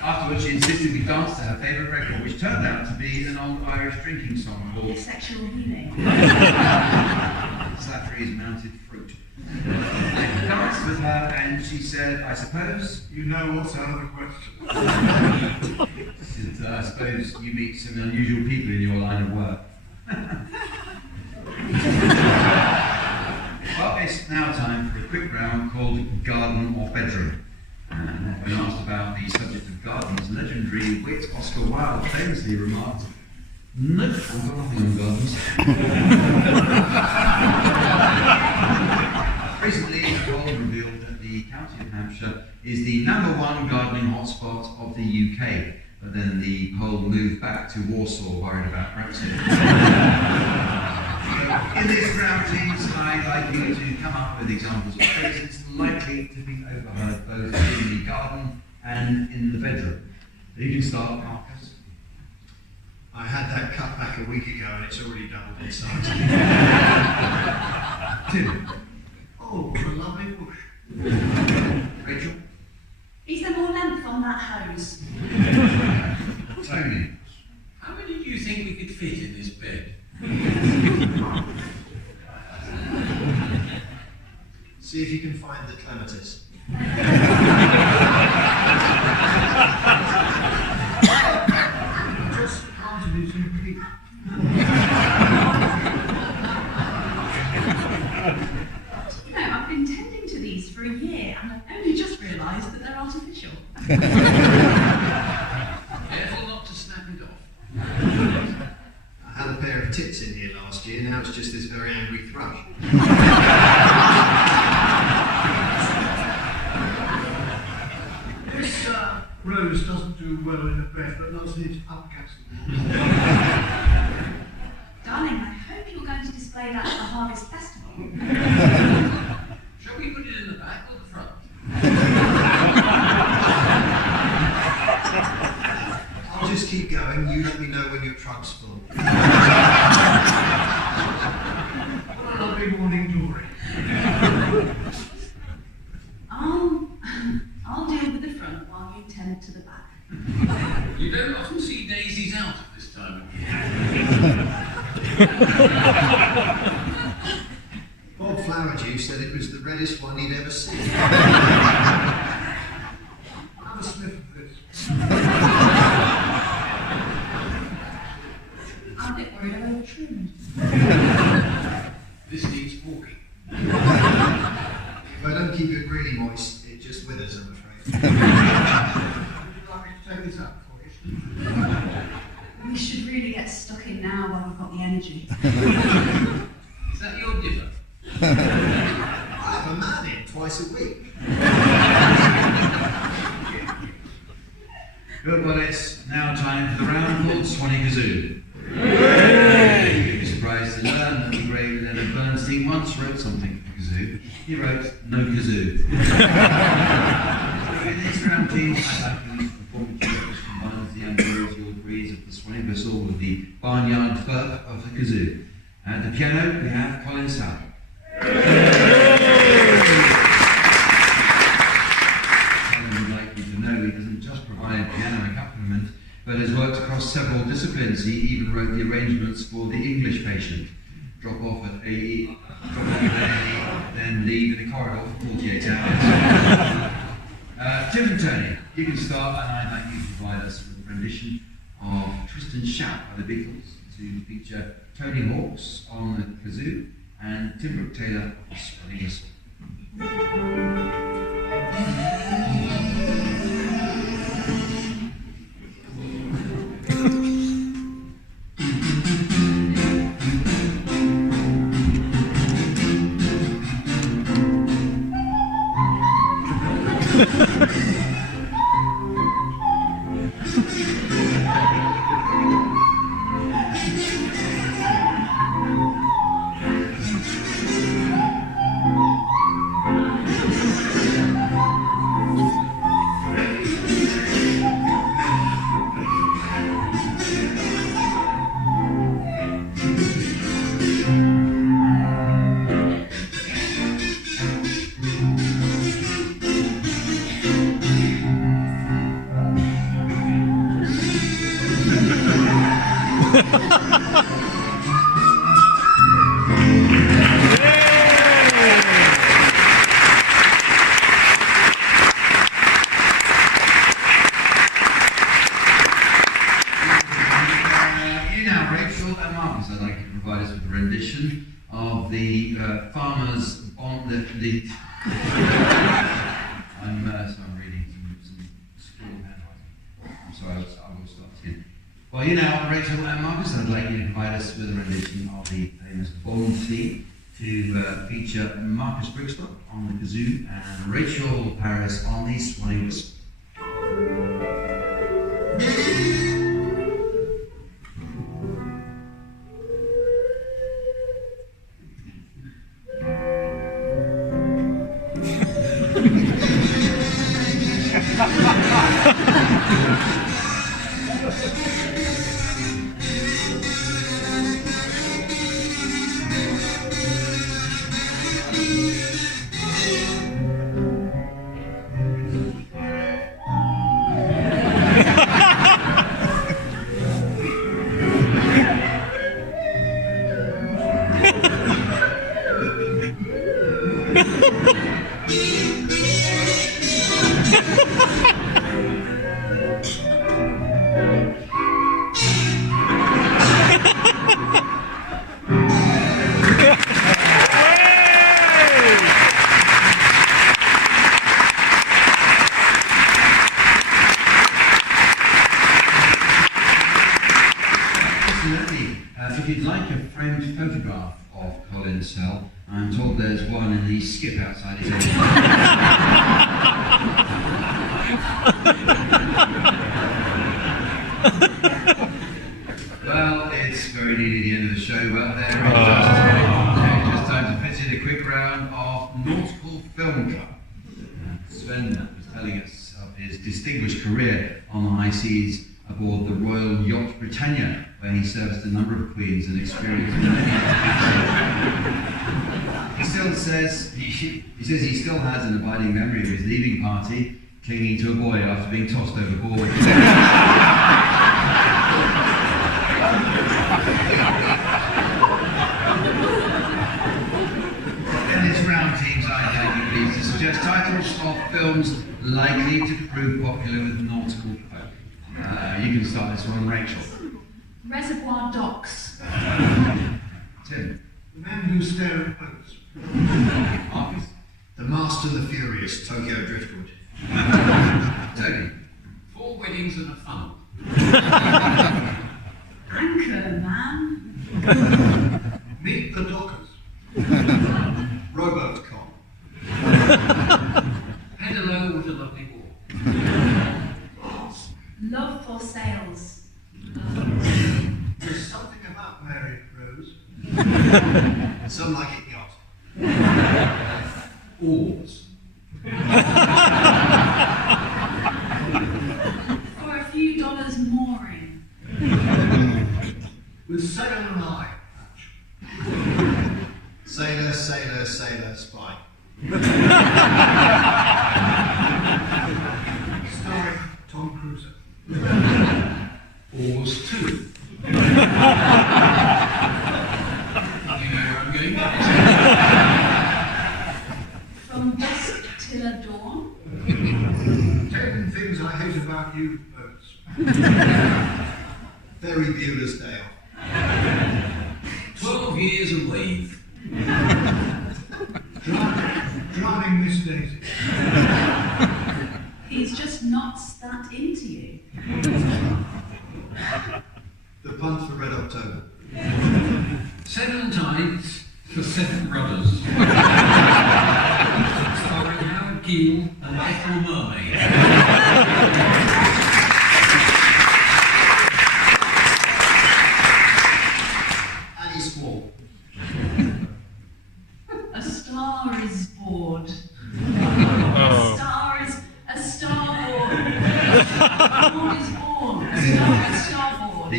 Afterwards, she insisted we dance to her favourite record, which turned out to be an old Irish drinking song called sexual healing. Slattery's Mounted Fruit. I danced with her and she said, "I suppose You know what's out of the question. I suppose you meet some unusual people in your line of work." Well, it's now time for a quick round called Garden or Bedroom. And when asked about the subject of gardens, legendary wit Oscar Wilde famously remarked, "Nope, I've got nothing on gardens." Recently, a poll revealed that the county of Hampshire is the #1 gardening hotspot of the UK, but then the poll moved back to Warsaw, worried about Brexit. So, in this round, teams, I'd like you to come up with examples of phrases likely to be overheard both in the garden and in the bedroom. You can start, Marcus. I had that cut back a week ago and it's already doubled in size. Tim. Oh, what a lovely bush. Rachel. Is there more length on that hose? Tony. How many do you think we could fit in this bed? See if you can find the clematis. Just planted it in peak. You know, I've been tending to these for a year and I've only just realised that they're artificial. Careful not to snap it off. I had a pair of tits in here last year, now it's just this very angry thrush. This rose doesn't do well in a bed, but loves its upcasting. Darling, I hope you're going to display that at the Harvest Festival. just keep going. You let me know when your truck's full. What a lovely morning glory. I'll deal with the front while you tend to the back. You don't often see daisies out at this time of year. Bob Flowerdew said it was the reddest one he'd ever seen. Have a sniff of this. I'm a bit worried I've overtrimmed. This needs walking. If I don't keep it really moist, it just withers, I'm afraid. Would you like me to take this up for you? We should really get stuck in now while we've got the energy. Is that your dipper? I have a man in twice a week. Good, well, it's now time for the round called Swanee Kazoo. You'd be surprised to learn that the great Leonard Bernstein once wrote something for kazoo. He wrote, "No kazoo." In this round, team, I'd like to use performance which combines the ambrosial breeze of the Swanee whistle with the barnyard burp of the kazoo. At the piano, we have Colin South. I would like you to know he doesn't just provide piano accompaniment, but has worked across several disciplines. He even wrote the arrangements for The English Patient. Drop off at AE, drop off at AE, then leave in a corridor for 48 hours. Tim and Tony, you can start, and I'd like you to provide us with a rendition of Tristan Shout by the Beatles to feature Tony Hawks on the kazoo and Tim Brooke-Taylor on the Swanee whistle. I'm reading some school handwriting. I'm sorry, I will start again. Well, you now, Rachel and Marcus, I'd like you to provide us with a rendition of the famous Bond theme to feature Marcus Brixton on the kazoo and Rachel Paris on the Swanee whistle. If you'd like a framed photograph of Colin Sell, I'm told there's one in the skip outside his office. Well, it's very nearly the end of the show, but there it's just time to fit in a quick round of Nautical Film Club. Sven was telling us of his distinguished career on the high seas aboard the Royal Yacht Britannia, where he serviced a number of queens and experienced many He still says he still has an abiding memory of his leaving party, clinging to a boy after being tossed overboard. In this round, teams, I'd like you please to suggest titles of films likely to prove popular with nautical folk. You can start this one, Rachel. Reservoir Dogs. Tim. The men who stare at boats. Marcus. The Master and the Furious, Tokyo Driftwood. Tony. 4 weddings and a funnel. Anchorman. Meet the Dockers. Robocop. Pedalo with a lovely walk. Love for Sales. There's something about Mary Rose. Some like it yacht. Oars. For a few dollars mooring. With sail and eye. Sailor, sailor, sailor, spy. Starring Tom Cruise. Oars 2. You know where I'm going next. From Dusk Till a Dawn. 10 Things I Hate About You, boats. Ferry Bueller's Day Off. 12 years a wave. Driving Miss Daisy. He's just not that into you. The Punt for Red October. 7 Tides for 7 Brothers. Starring Howard Keel and Ethel Mermaid. Annie Small. A star is bored. A starboard. Board is born. A star is starboard.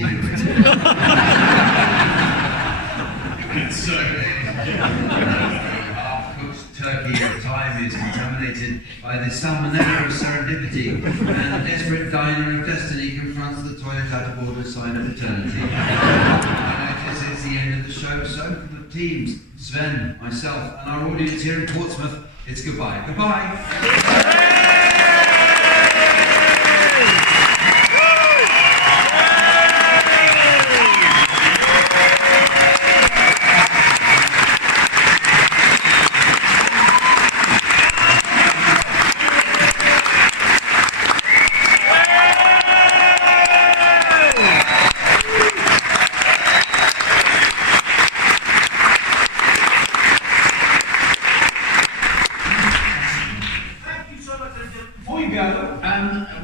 So, half-cooked turkey at time is contaminated by the salmonella of serendipity, and the desperate diner of destiny confronts the toilet out-of-order sign of eternity. I notice it's the end of the show, so for the teams, Sven, myself, and our audience here in Portsmouth, it's goodbye. Goodbye!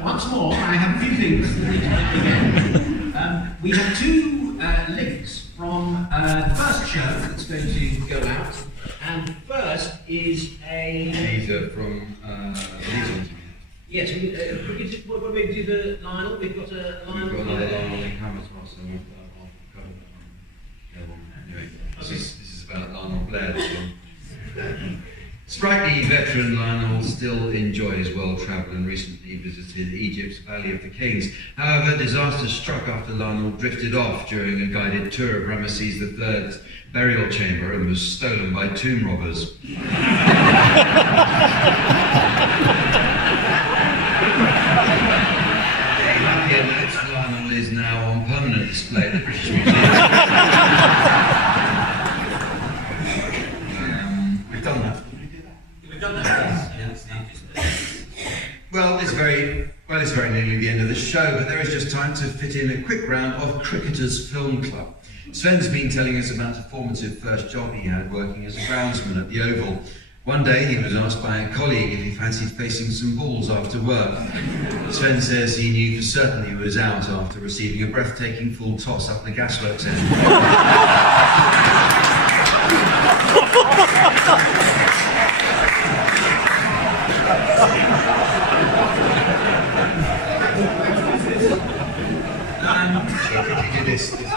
Once more, I have a few things that need to happen again. We have 2 links from the first show that's going to go out, and first is a... Teaser from Yes, what we do the Lionel? We've got a Lionel. We've got another line on the camera as well, so we'll cover that one. Anyway, this is about Lionel Blair, this one. Sprightly veteran Lionel still enjoys world travel and recently visited Egypt's Valley of the Kings. However, disaster struck after Lionel drifted off during a guided tour of Ramesses III's burial chamber and was stolen by tomb robbers. Lucky enough, Lionel is now on permanent display at the British Museum. We've done that. Well, it's very nearly the end of the show, but there is just time to fit in a quick round of Cricketers Film Club. Sven's been telling us about a formative first job he had working as a groundsman at the Oval. One day he was asked by a colleague if he fancied facing some balls after work. Sven says he knew for certain he was out after receiving a breathtaking full toss up the gasworks end.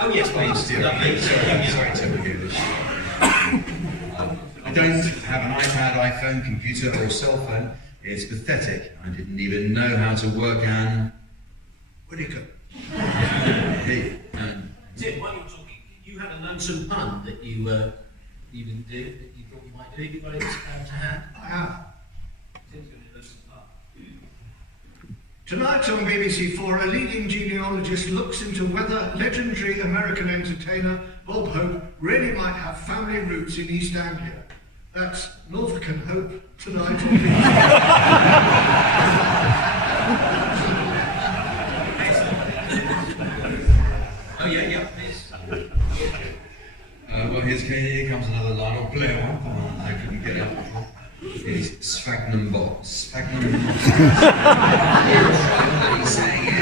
Oh yes, please. Sorry to review this. I don't have an iPad, iPhone, computer, or cell phone. It's pathetic. I didn't even know how to work an. Whittaker. Hey, Tim, while you're talking, you had a lonesome pun that you didn't do, that you thought you might do. You got it to hand? I have. Tim's going to do some pun. Tonight on BBC4, a leading genealogist looks into whether legendary American entertainer Bob Hope really might have family roots in East Anglia. That's Norfolk and Hope tonight on BBC. Oh yeah, please. well, here comes another line. I'll play one. I couldn't get out before. It's sphagnum box. Sphagnum box. He's saying it.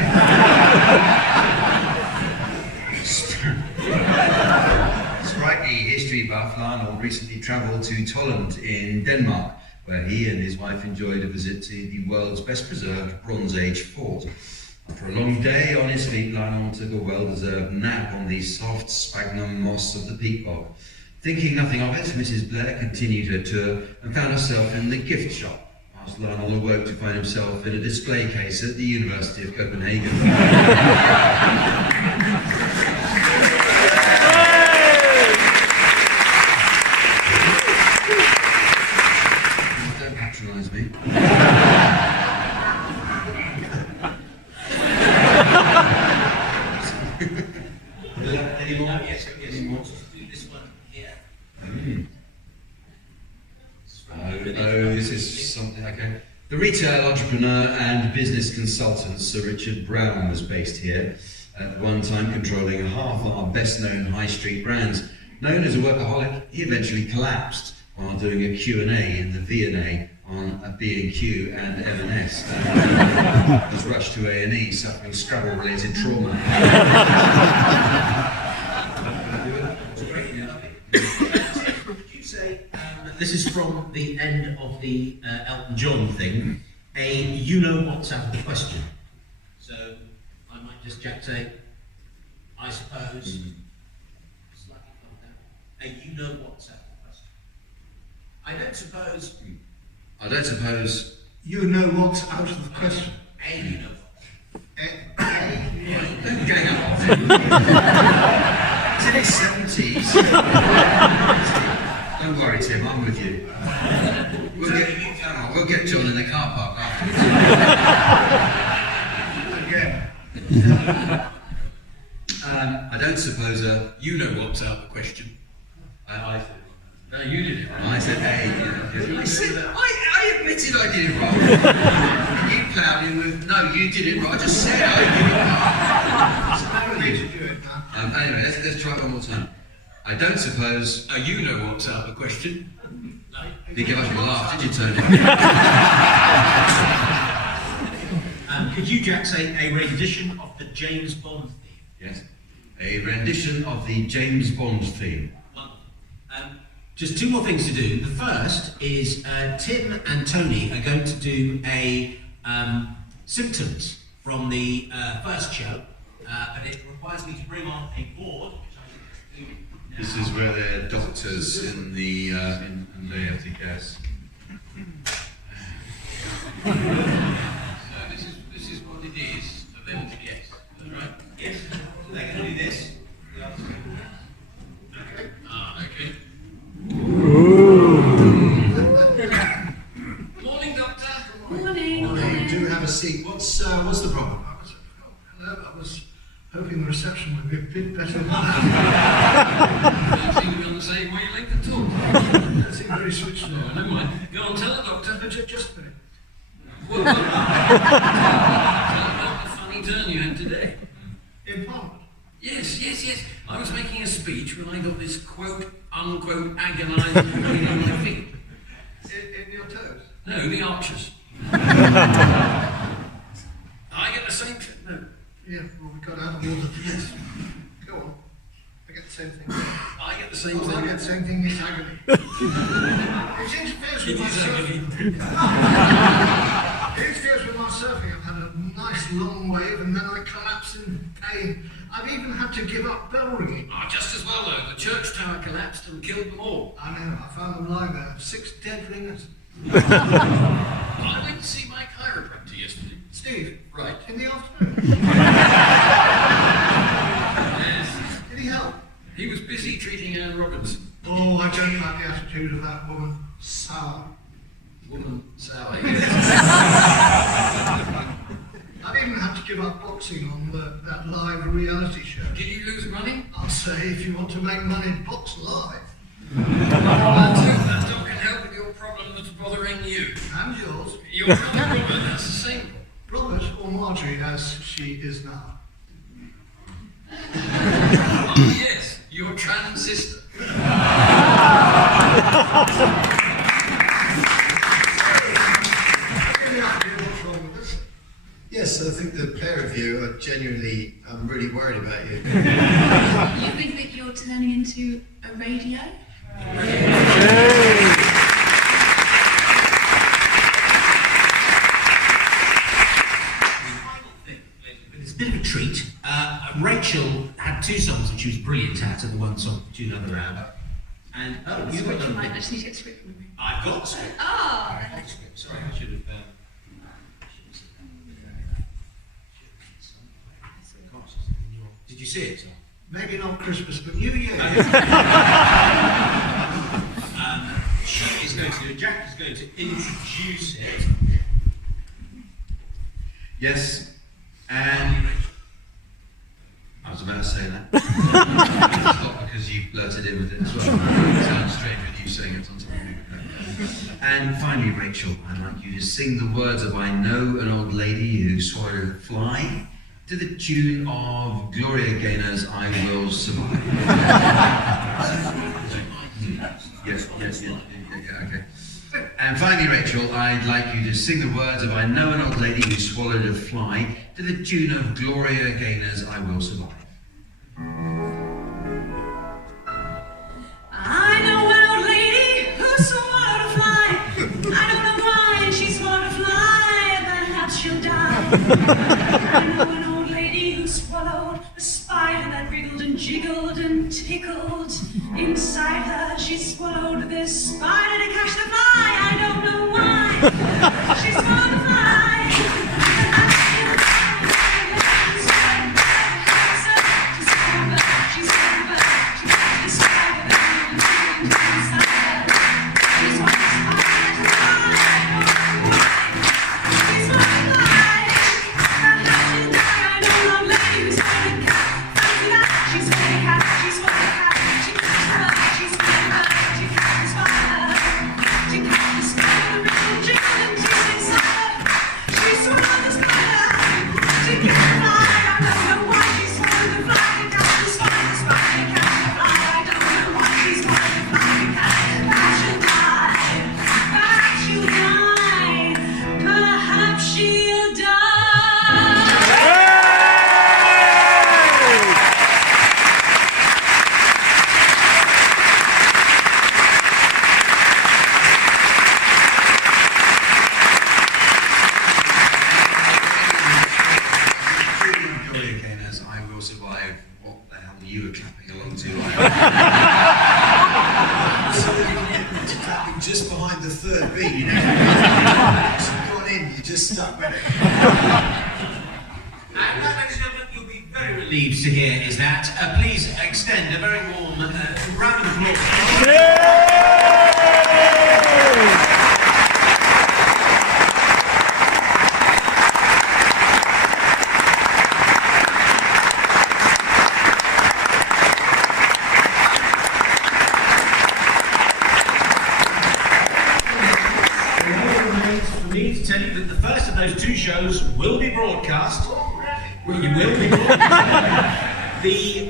Sprightly history buff Lionel recently travelled to Tolland in Denmark, where he and his wife enjoyed a visit to the world's best preserved Bronze Age fort. After a long day on his feet, Lionel took a well-deserved nap on the soft sphagnum moss of the peat bog. Thinking nothing of it, Mrs. Blair continued her tour and found herself in the gift shop, whilst Lionel awoke to find himself in a display case at the University of Copenhagen. Don't patronise me. Any more? Yes, any more? Do this one here. This is something, okay. The retail entrepreneur and business consultant Sir Richard Brown was based here, at one time controlling half our best-known high street brands. Known as a workaholic, he eventually collapsed while doing a Q&A in the V&A on a B&Q and M&S. Was rushed to A&E, suffering Scrabble-related trauma. Could you say, this is from the end of the Elton John thing, a you-know-what's out of the question. So, I might just say, I suppose, slightly calm down, a you-know-what's out of the question. I don't suppose... You know what's out of the question. A you-know-what. Don't gang up on him. It's in his 70s. Don't worry, Tim, I'm with you. We'll get John in the car park afterwards. Again. I don't suppose You know what's out the question. I said. No, you did it. I said A. I admitted I did it wrong. You ploughed in with, no, you did it wrong. I just said I did it wrong. Anyway, let's try it one more time. I don't suppose... You know what's out the question. You didn't give us a laugh, did you, Tony? Could you, Jack, say a rendition of the James Bond theme? Yes. A rendition of the James Bond theme. Just two more things to do. The first is Tim and Tony are going to do a symptoms from the first show, but it requires me to bring on a board, which I can do now. This is where they're doctors in the in they have to guess. So this is what it is for them to guess. Is that right? Yes. So they're going to do this. Okay. Morning, Doctor. Morning. Do have a seat. What's the problem? Hello, I was hoping the reception would be a bit better than that. Don't seem to be on the same wavelength at all. That seemed very switched Oh, on. never mind. Go on, tell the doctor. Just a minute. Well, tell about the funny turn you had today. In Parliament. Yes. I was making a speech when I got this quote-unquote agonising pain in my feet. In your toes. No, the archers. I get the same thing. No. Yeah, well, we got out of order for this. Go on. I get the same thing. I get the same I thing. get the same thing, it's agony. It interferes with It my is surfing. agony. It interferes with my surfing. I've had a nice long wave, and then I collapsed in pain. I've even had to give up bell ringing. Oh, just as well though. The church tower collapsed and killed them all. I know, I found them lying there. 6 dead ringers. I went to see my chiropractor yesterday. Steve, Right. in the afternoon. Yes. Did he help? He was busy treating Anne Robinson. Oh, I don't like the attitude of that woman. Sour. Woman sour. I've even had to give up boxing on that live reality show. Did you lose money? I'll say, if you want to make money, box live. That dog can help with your problem that's bothering you. And yours. Your brother Robert has the same problem. Robert, or Marjorie, as she is now. Oh yes, your trans sister. Any idea what's wrong with this? Yes, I think the pair of you are genuinely, I'm really worried about you. You think that you're turning into a radio? It's a bit of a treat. Rachel had 2 songs that she was brilliant at, and the one song to tune another hour. And you've got I another. just need to get the script from me. I've got the script. Oh! I've got the script. Sorry, I should have. Did you see it? Maybe not Christmas, but New Year. She is going to. Jack is going to introduce it. Yes, and I was about to say that. It's not because you blurted in with it as well. It sounds strange with you saying it on top of me. And finally, Rachel, I'd like you to sing the words of I Know an Old Lady Who Swallowed a Fly to the tune of Gloria Gaynor's I Will Survive. Yes, okay. And finally, Rachel, I'd like you to sing the words of I Know an Old Lady Who Swallowed a Fly to the tune of Gloria Gaynor's I Will Survive. I know an old lady who swallowed a fly. I don't know why she swallowed a fly. Perhaps she'll die. I know an old lady who swallowed a spider that wriggled and jiggled and tickled inside her. She swallowed this spider to catch the fly. I don't know why she swallowed a fly. Just behind the third beat, you know. Once you've gone in, you're just stuck with it. And that, ladies and gentlemen, you'll be very relieved to hear is that. Please extend a very warm round of applause. Tell you that the first of those 2 shows will be broadcast. Well, you will be broadcast. The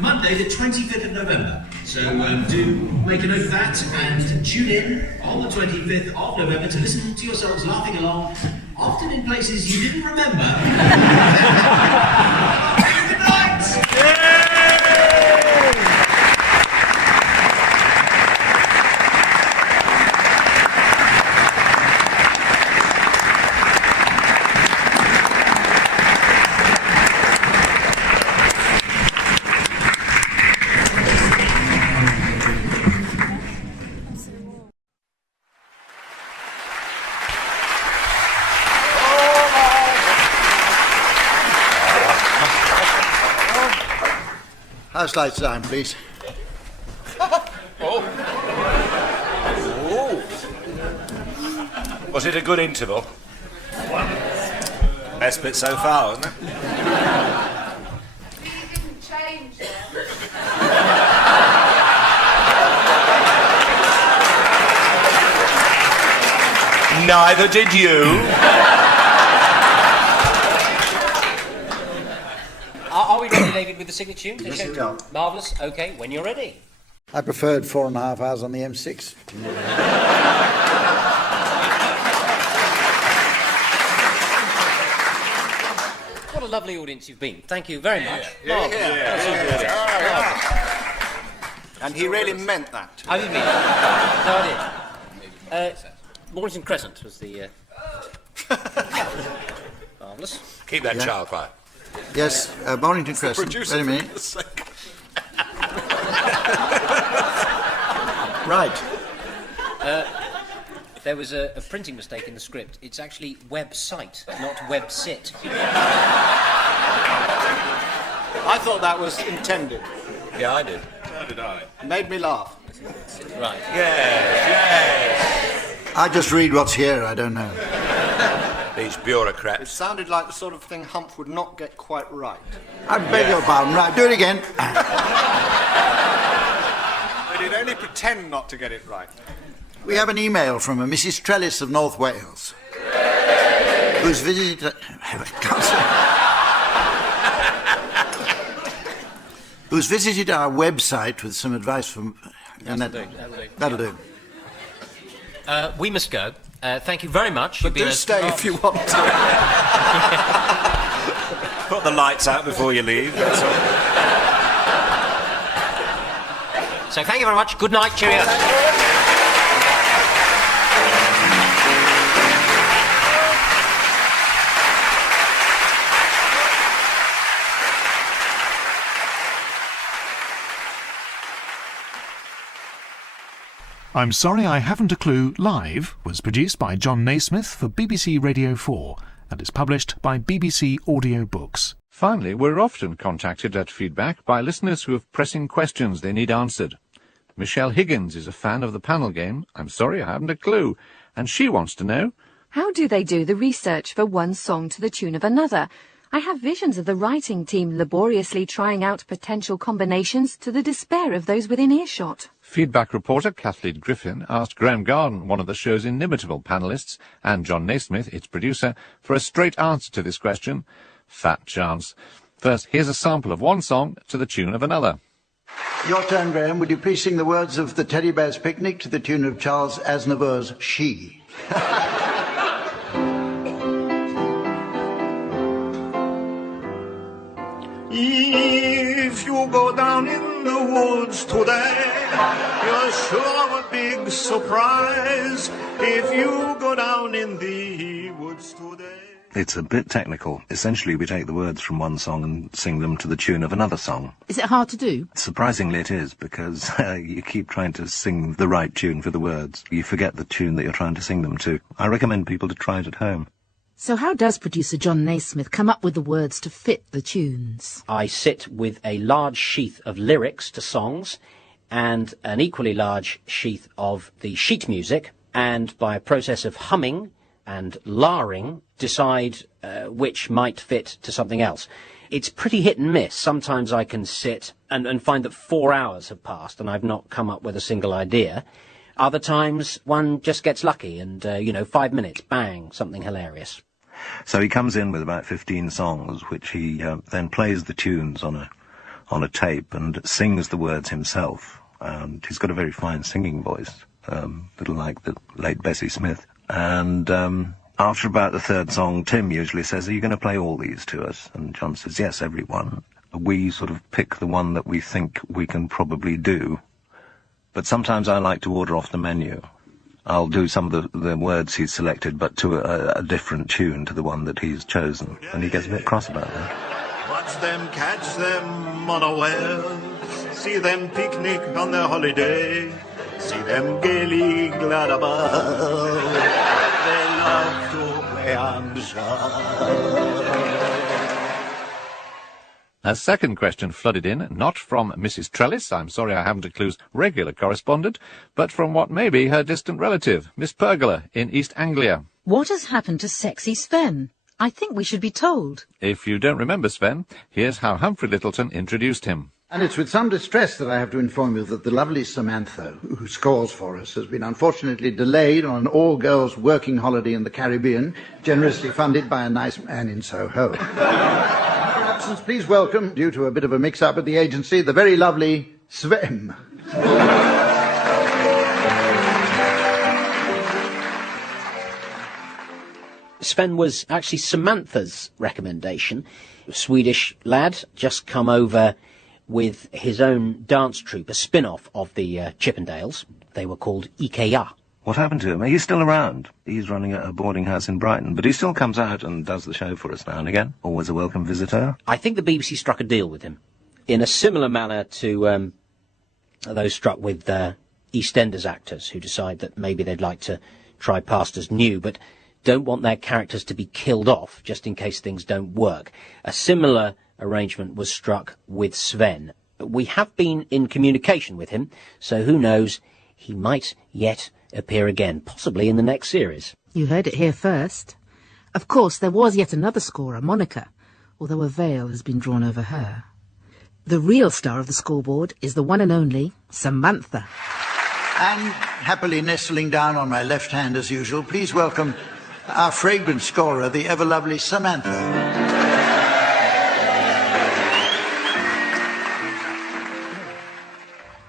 Monday, the 25th of November. So do make a note of that and tune in on the 25th of November to listen to yourselves laughing along, often in places you didn't remember. Good night! House lights down, please. Oh. Was it a good interval? Best bit so far, wasn't it? You didn't change it. Neither did you. Are we ready, David, with the signature tune? Yes, we are. Marvellous. OK, when you're ready. I preferred 4.5 hours on the M6. What a lovely audience you've been. Thank you very much. And he really meant that. I didn't mean it. No, I did. Mornington Crescent was the... Marvellous. Keep that child quiet. Yes, Mornington Crescent. Wait a minute. Right. There was a printing mistake in the script. It's actually website, not websit. I thought that was intended. Yeah, I did. So did I. It made me laugh. Right. Yes. I just read what's here, I don't know. These bureaucrats. It sounded like the sort of thing Humph would not get quite right. I beg your pardon. Right, do it again. But he'd only pretend not to get it right. We have an email from a Mrs. Trellis of North Wales, who's visited... who's visited our website with some advice from... That'll do. We must go. Thank you very much. But do stay if you want to. Put the lights out before you leave, that's all. So thank you very much. Good night. Cheerio. I'm Sorry I Haven't a Clue Live was produced by John Naismith for BBC Radio 4 and is published by BBC Audio Books. Finally, we're often contacted at Feedback by listeners who have pressing questions they need answered. Michelle Higgins is a fan of the panel game I'm Sorry I Haven't a Clue, and she wants to know... How do they do the research for one song to the tune of another? I have visions of the writing team laboriously trying out potential combinations to the despair of those within earshot. Feedback reporter Kathleen Griffin asked Graham Garden, one of the show's inimitable panellists, and John Naismith, its producer, for a straight answer to this question. Fat chance. First, here's a sample of one song to the tune of another. Your turn, Graham. Would you please sing the words of the Teddy Bear's Picnic to the tune of Charles Aznavour's She? If you go down in the woods today, you're sure of a big surprise. If you go down in the woods today... It's a bit technical. Essentially, we take the words from one song and sing them to the tune of another song. Is it hard to do? Surprisingly, it is, because you keep trying to sing the right tune for the words. You forget the tune that you're trying to sing them to. I recommend people to try it at home. So how does producer John Naismith come up with the words to fit the tunes? I sit with a large sheath of lyrics to songs and an equally large sheath of the sheet music, and by a process of humming and laring, decide which might fit to something else. It's pretty hit and miss. Sometimes I can sit and find that 4 hours have passed and I've not come up with a single idea. Other times one just gets lucky and, 5 minutes, bang, something hilarious. So he comes in with about 15 songs, which he then plays the tunes on a tape and sings the words himself. And he's got a very fine singing voice, little like the late Bessie Smith. And after about the third song, Tim usually says, "Are you going to play all these to us?" And John says, "Yes, every one." We sort of pick the one that we think we can probably do. But sometimes I like to order off the menu. I'll do some of the words he's selected, but to a different tune to the one that he's chosen. And he gets a bit cross about that. Watch them, catch them unawares. See them picnic on their holiday. See them gaily glad above. They love to play on the shore. A second question flooded in, not from Mrs. Trellis, I'm sorry I haven't a clue's regular correspondent, but from what may be her distant relative, Miss Pergola in East Anglia. What has happened to sexy Sven? I think we should be told. If you don't remember Sven, here's how Humphrey Lyttelton introduced him. And it's with some distress that I have to inform you that the lovely Samantha, who scores for us, has been unfortunately delayed on an all-girls working holiday in the Caribbean, generously funded by a nice man in Soho. Please welcome, due to a bit of a mix-up at the agency, the very lovely Sven. Sven was actually Samantha's recommendation. A Swedish lad, just come over with his own dance troupe, a spin-off of the Chippendales. They were called ISIHAC. What happened to him? He's still around. He's running a boarding house in Brighton, but he still comes out and does the show for us now and again. Always a welcome visitor. I think the BBC struck a deal with him in a similar manner to those struck with EastEnders actors who decide that maybe they'd like to try pastors new, but don't want their characters to be killed off just in case things don't work. A similar arrangement was struck with Sven. We have been in communication with him, so who knows, he might yet appear again, possibly in the next series. You heard it here first. Of course, there was yet another scorer, Monica, although a veil has been drawn over her. The real star of the scoreboard is the one and only Samantha. And happily nestling down on my left hand as usual, please welcome our fragrant scorer, the ever-lovely Samantha.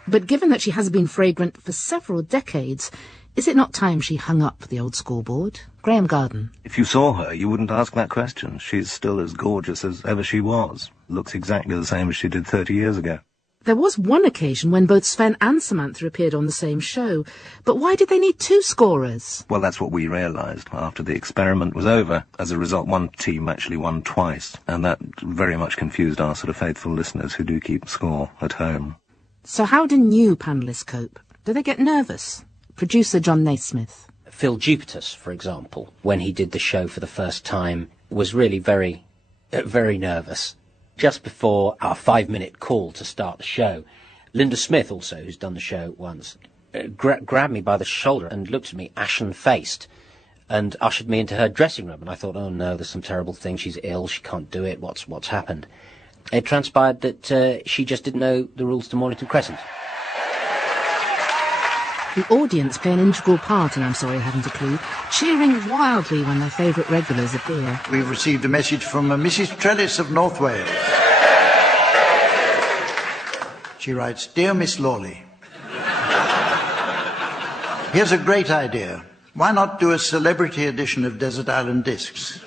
But given that she has been fragrant for several decades, is it not time she hung up the old scoreboard? Graham Garden. If you saw her, you wouldn't ask that question. She's still as gorgeous as ever she was. Looks exactly the same as she did 30 years ago. There was one occasion when both Sven and Samantha appeared on the same show, but why did they need two scorers? Well, that's what we realised after the experiment was over. As a result, one team actually won twice, and that very much confused our sort of faithful listeners who do keep score at home. So how do new panellists cope? Do they get nervous? Producer John Naismith. Phil Jupitus, for example, when he did the show for the first time, was really very nervous. Just before our 5-minute call to start the show, Linda Smith, also, who's done the show once, grabbed me by the shoulder and looked at me ashen-faced and ushered me into her dressing room. And I thought, oh no, there's some terrible thing. She's ill. She can't do it. What's happened? It transpired that she just didn't know the rules to Mornington Crescent. The audience play an integral part in I'm Sorry I Haven't a Clue, cheering wildly when their favourite regulars appear. We've received a message from Mrs. Trellis of North Wales. She writes, Dear Miss Lawley, here's a great idea. Why not do a celebrity edition of Desert Island Discs?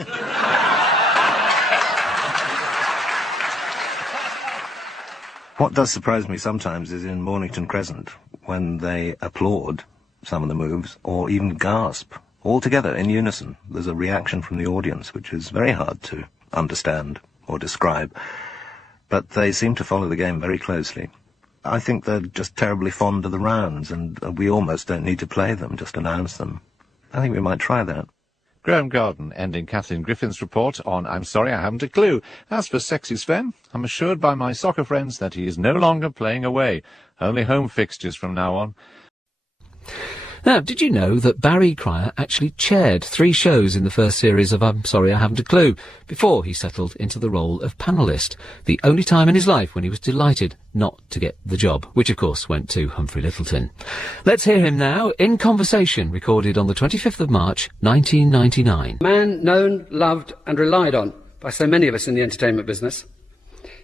What does surprise me sometimes is in Mornington Crescent, when they applaud some of the moves, or even gasp, all together in unison. There's a reaction from the audience, which is very hard to understand or describe. But they seem to follow the game very closely. I think they're just terribly fond of the rounds, and we almost don't need to play them, just announce them. I think we might try that. Graham Garden ending Kathleen Griffin's report on I'm Sorry I Haven't a Clue. As for Sexy Sven, I'm assured by my soccer friends that he is no longer playing away. Only home fixtures from now on. Now, did you know that Barry Cryer actually chaired 3 shows in the first series of I'm Sorry I Haven't a Clue before he settled into the role of panellist, the only time in his life when he was delighted not to get the job, which of course went to Humphrey Lyttelton. Let's hear him now in conversation recorded on the 25th of March 1999. Man known, loved and relied on by so many of us in the entertainment business.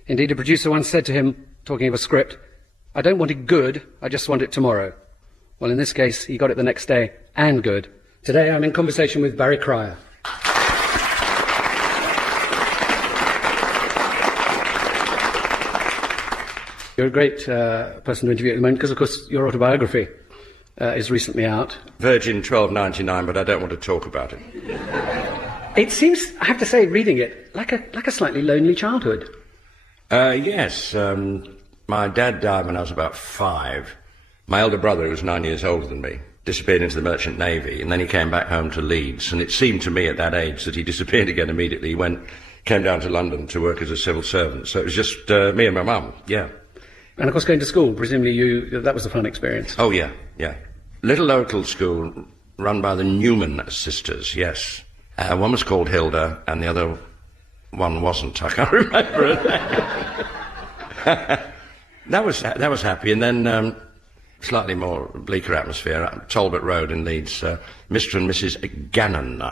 Indeed, a producer once said to him, talking of a script, I don't want it good, I just want it tomorrow. Well, in this case, he got it the next day, and good. Today, I'm in conversation with Barry Cryer. You're a great person to interview at the moment, because, of course, your autobiography is recently out. Virgin 12.99, but I don't want to talk about it. It seems, I have to say, reading it, like a slightly lonely childhood. Yes. My dad died when I was about 5. My elder brother, who was 9 years older than me, disappeared into the Merchant Navy, and then he came back home to Leeds, and it seemed to me at that age that he disappeared again immediately. He went came down to London to work as a civil servant. So it was just me and my mum, yeah. And of course, going to school, presumably that was a fun experience. Oh, yeah, yeah. Little local school run by the Newman sisters, yes. One was called Hilda, and the other one wasn't. I can't remember it. That was happy. And then slightly more bleaker atmosphere, Talbot Road in Leeds, Mr. and Mrs. Gannon,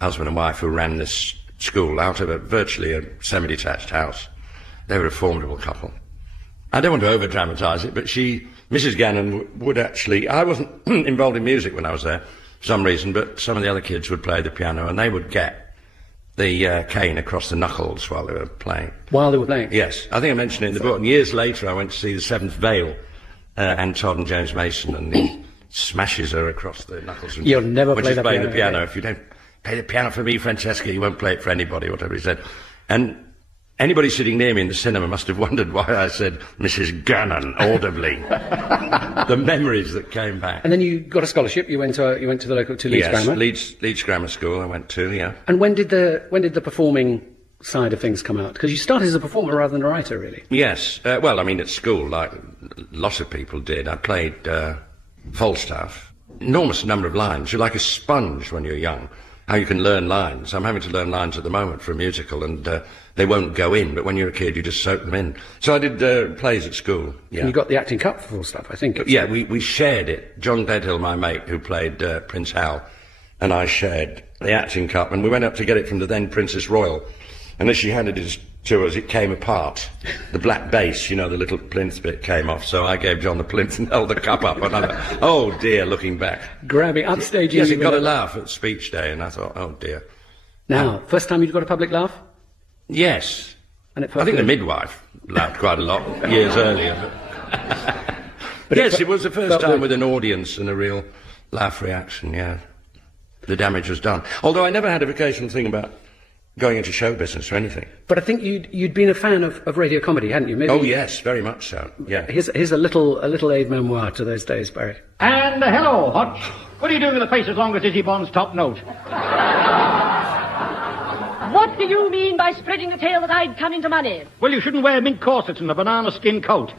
husband and wife who ran this school out of virtually a semi-detached house. They were a formidable couple. I don't want to over-dramatise it, but Mrs. Gannon would actually... I wasn't involved in music when I was there, for some reason, but some of the other kids would play the piano, and they would get the cane across the knuckles while they were playing. While they were playing? Yes. I think I mentioned it in the book. And years later, I went to see the Seventh Veil, and Todd and James Mason, and he smashes her across the knuckles. You'll never play the piano. When she's playing the piano. If you don't play the piano for me, Francesca, you won't play it for anybody, whatever he said. And anybody sitting near me in the cinema must have wondered why I said Mrs. Gannon audibly. The memories that came back. And then you got a scholarship. You went to the local Leeds Grammar. Leeds Grammar School. I went to, yeah. And when did the performing side of things come out? Because you started as a performer rather than a writer, really. Yes. Well, I mean, at school, like lots of people did, I played Falstaff. Enormous number of lines. You're like a sponge when you're young. How you can learn lines. I'm having to learn lines at the moment for a musical, and they won't go in, but when you're a kid, you just soak them in. So I did plays at school, yeah. And you got the acting cup for stuff, I think. Yeah, we shared it. John Deadhill, my mate, who played Prince Hal, and I shared the acting cup, and we went up to get it from the then Princess Royal. And as she handed it to us, it came apart. The black base, the little plinth bit came off, so I gave John the plinth and held the cup up, and I thought, oh dear, looking back. Grabbing, upstaging. Yes, it got a laugh at speech day, and I thought, oh dear. Now, first time you'd got a public laugh? Yes. And I think the midwife laughed quite a lot years earlier. But yes, it was the first time with an audience and a real laugh reaction, yeah. The damage was done. Although I never had a vocational thing about going into show business or anything. But I think you'd been a fan of radio comedy, hadn't you? Maybe. Oh yes, very much so. Yeah. Here's a little aid memoir to those days, Barry. And hello, Hutch. What are you doing with the face as long as Izzy Bond's top note? What do you mean by spreading the tale that I'd come into money? Well, you shouldn't wear mink corsets and a banana skin coat.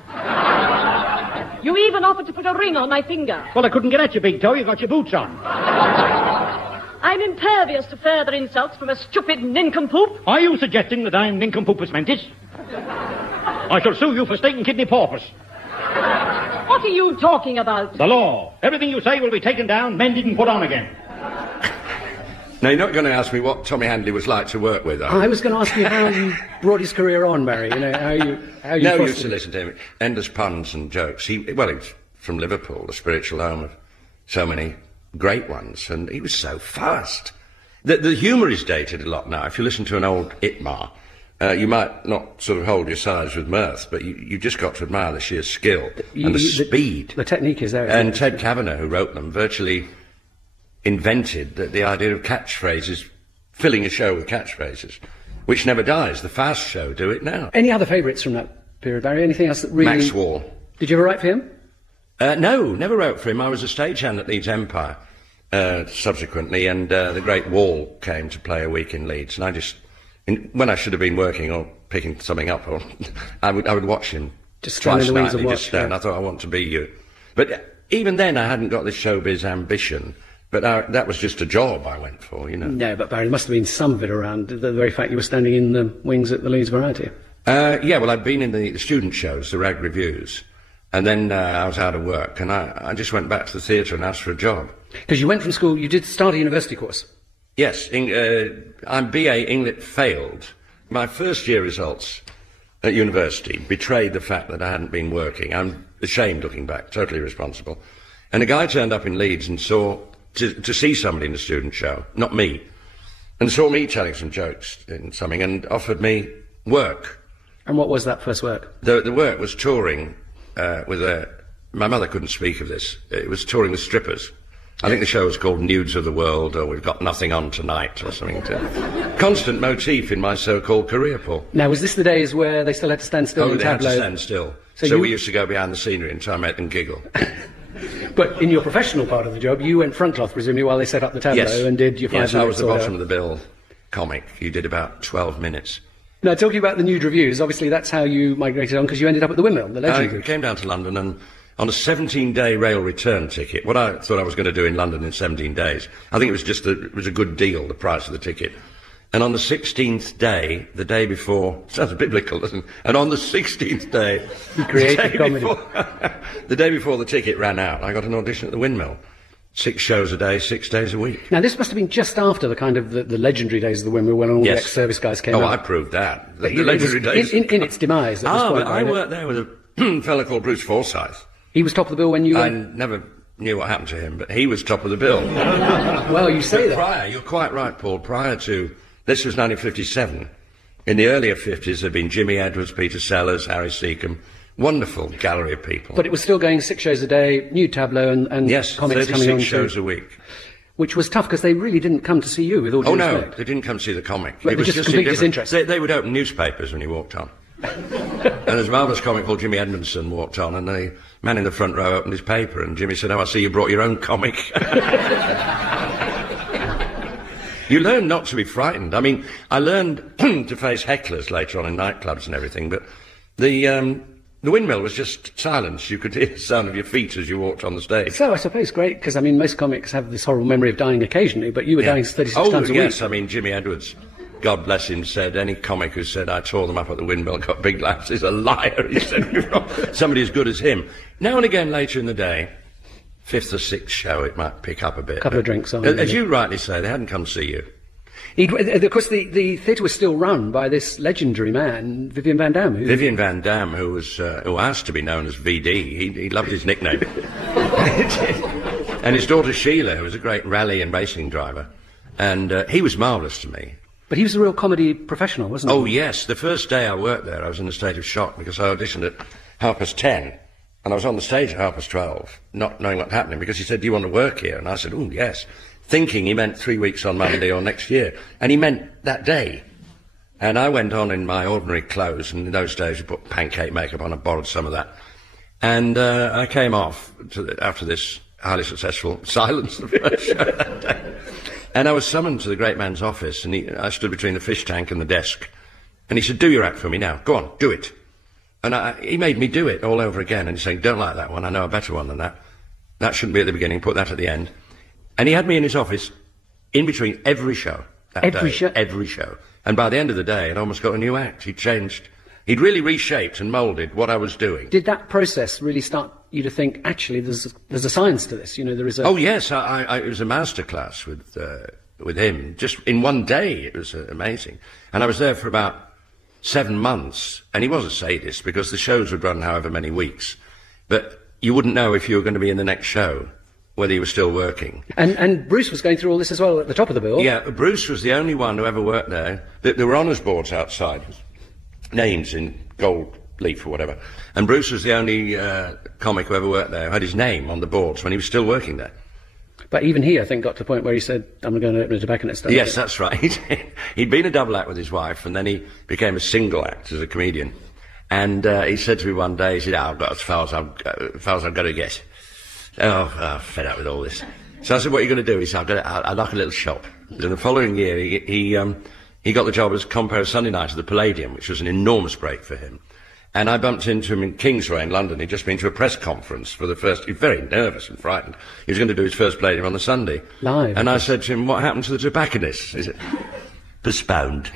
You even offered to put a ring on my finger. Well, I couldn't get at you, big toe. You got your boots on. I'm impervious to further insults from a stupid nincompoop. Are you suggesting that I'm nincompoopus mentis? I shall sue you for state and kidney paupers. What are you talking about? The law. Everything you say will be taken down, mended and put on again. Now, you're not going to ask me what Tommy Handley was like to work with, are you? I was going to ask you how you brought his career on, Barry. How you No, used to listen to him. Endless puns and jokes. He was from Liverpool, the spiritual home of so many great ones, and he was so fast. The humour is dated a lot now. If you listen to an old Itmar, you might not sort of hold your sides with mirth, but you just got to admire the sheer skill and the speed. The technique is there. And Ted Kavanagh, who wrote them, virtually invented the idea of catchphrases, filling a show with catchphrases, which never dies. The Fast Show do it now. Any other favourites from that period, Barry? Anything else that really... Max Wall. Did you ever write for him? No, never wrote for him. I was a stagehand at Leeds Empire subsequently, and the great Wall came to play a week in Leeds, and I just... when I should have been working or picking something up, or I would watch him just twice nightly. Just stand. I thought, I want to be you. But even then, I hadn't got this showbiz ambition. But that was just a job I went for, No, but Barry, there must have been some of it around, the very fact you were standing in the wings at the Leeds Variety. Yeah, well, I'd been in the student shows, the rag reviews, and then I was out of work, and I just went back to the theatre and asked for a job. Because you went from school, you did start a university course. Yes, I'm BA Englit failed. My first year results at university betrayed the fact that I hadn't been working. I'm ashamed looking back, totally irresponsible. And a guy turned up in Leeds and saw... To see somebody in the student show, not me, and saw me telling some jokes in something and offered me work. And what was that first work? The work was touring with my mother couldn't speak of this. It was touring with strippers. I think the show was called Nudes of the World, or We've Got Nothing On Tonight, or something. Constant motif in my so-called career, Paul. Now, was this the days where they still had to stand still in they tableau? Had to stand still. So we used to go behind the scenery and try and make them giggle. But in your professional part of the job, you went front cloth, presumably, while they set up the tableau and did your 5 minutes. Yes, I was the bottom of the bill. comic, you did about 12 minutes. Now, talking about the nude reviews, obviously that's how you migrated on, because you ended up at the Windmill, the legendary. I came down to London and on a 17-day rail return ticket, what I thought I was going to do in London in 17 days, I think it was a good deal, the price of the ticket. And on the 16th day, the day before, sounds biblical, doesn't it? And on the 16th day, you created comedy. The day before the ticket ran out, I got an audition at the Windmill. 6 shows a day, 6 days a week. Now, this must have been just after the kind of the legendary days of the Windmill, when all the ex-service guys came out. I proved that. The legendary days. In its demise at this point. I worked there with a fellow called Bruce Forsyth. He was top of the bill when you... I never knew what happened to him, but he was top of the bill. Well, you say that. You're quite right, Paul, prior to... This was 1957. In the earlier 50s, there'd been Jimmy Edwards, Peter Sellers, Harry Seacombe. Wonderful gallery of people. But it was still going 6 shows a day, new tableau and yes, comics coming on. 36 shows a week. Which was tough, because they really didn't come to see you, with all due respect. No, they didn't come to see the comic. But it was just complete disinterest. They would open newspapers when you walked on. And there's a marvellous comic called Jimmy Edmondson walked on, and the man in the front row opened his paper, and Jimmy said, "Oh, I see you brought your own comic." You learn not to be frightened. I mean, I learned to face hecklers later on in nightclubs and everything, but the Windmill was just silence. You could hear the sound of your feet as you walked on the stage. So I suppose great, because I mean, most comics have this horrible memory of dying occasionally, but you were dying 36 times a week. Yes, I mean, Jimmy Edwards, God bless him, said any comic who said I tore them up at the Windmill and got big laughs is a liar. He said, somebody as good as him. Now and again later in the day, 5th or 6th show, it might pick up a bit. A couple of drinks on. As you rightly say, they hadn't come to see you. Of course, the theatre was still run by this legendary man, Vivian Van Damme. Vivian Van Damme, who asked to be known as VD. He loved his nickname. And his daughter Sheila, who was a great rally and racing driver. And he was marvellous to me. But he was a real comedy professional, wasn't he? Oh, yes. The first day I worked there, I was in a state of shock, because I auditioned at 10:30. And I was on the stage at 12:30, not knowing what was happening, because he said, "Do you want to work here?" And I said, "Oh, yes," thinking he meant 3 weeks on Monday or next year. And he meant that day. And I went on in my ordinary clothes, and in those days you put pancake makeup on. I borrowed some of that. And I came off after this highly successful silence the first show that day. And I was summoned to the great man's office, and I stood between the fish tank and the desk. And he said, "Do your act for me now. Go on, do it." And he made me do it all over again. And he's saying, "Don't like that one. I know a better one than that. That shouldn't be at the beginning. Put that at the end." And he had me in his office in between every show. Every show. And by the end of the day, I'd almost got a new act. He'd really reshaped and moulded what I was doing. Did that process really start you to think, actually, there's a science to this? You know, there is a... Oh, yes. It was a masterclass with him. Just in one day, it was amazing. And I was there for about 7 months. And he was a sadist, because the shows would run however many weeks. But you wouldn't know if you were going to be in the next show, whether he was still working. And Bruce was going through all this as well at the top of the bill. Yeah, Bruce was the only one who ever worked there. There were honours boards outside, names in gold leaf or whatever. And Bruce was the only comic who ever worked there who had his name on the boards when he was still working there. But even he, I think, got to the point where he said, "I'm going to open a tobacconist." Yes, that's right. He'd been a double act with his wife, and then he became a single act as a comedian. And he said to me one day, he said, "I've got as far as I'm going to get. Oh, I'm fed up with all this." So I said, "What are you going to do?" He said, "I'd like a little shop." And the following year, he got the job as compere Sunday night at the Palladium, which was an enormous break for him. And I bumped into him in Kingsway in London. He'd just been to a press conference for the first... He was very nervous and frightened. He was going to do his first Palladium on the Sunday. Live. And I said to him, "What happened to the tobacconist?" He said, "Postponed."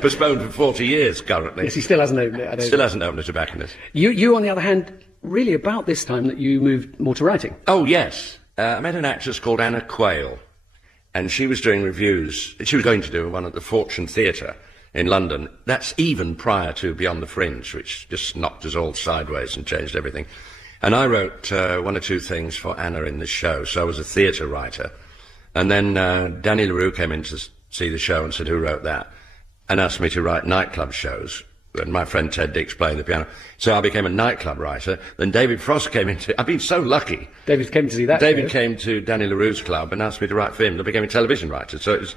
Postponed for 40 years currently. Yes, he still hasn't opened it. Still hasn't opened a tobacconist. You, on the other hand, really about this time that you moved more to writing. Oh, yes. I met an actress called Anna Quayle, and she was doing reviews. She was going to do one at the Fortune Theatre in London. That's even prior to Beyond the Fringe, which just knocked us all sideways and changed everything. And I wrote 1 or 2 things for Anna in the show, so I was a theatre writer. And then Danny LaRue came in to see the show and said, "Who wrote that?" and asked me to write nightclub shows. And my friend Ted Dix playing the piano. So I became a nightclub writer. Then David Frost came into... I've been so lucky. David came to see that. David came to Danny LaRue's club and asked me to write for him. I became a television writer. So it was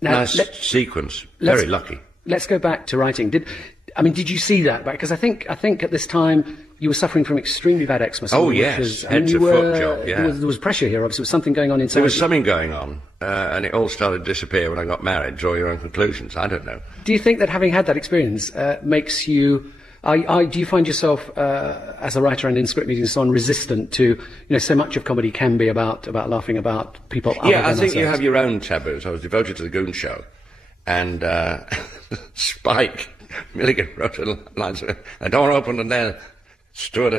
a nice sequence. Very lucky. Let's go back to writing. Did you see that back? Because I think at this time you were suffering from extremely bad eczema. Oh, yes. Head to foot job, yeah. There was pressure here, obviously. There was something going on inside. There was something going on, and it all started to disappear when I got married. Draw your own conclusions. I don't know. Do you think that having had that experience makes you... do you find yourself, as a writer and in script meetings and so on, resistant to, so much of comedy can be about laughing about people other than I think you ourselves? have your own taboos. I was devoted to the Goon Show, and Spike Milligan wrote a line, a door opened and there stood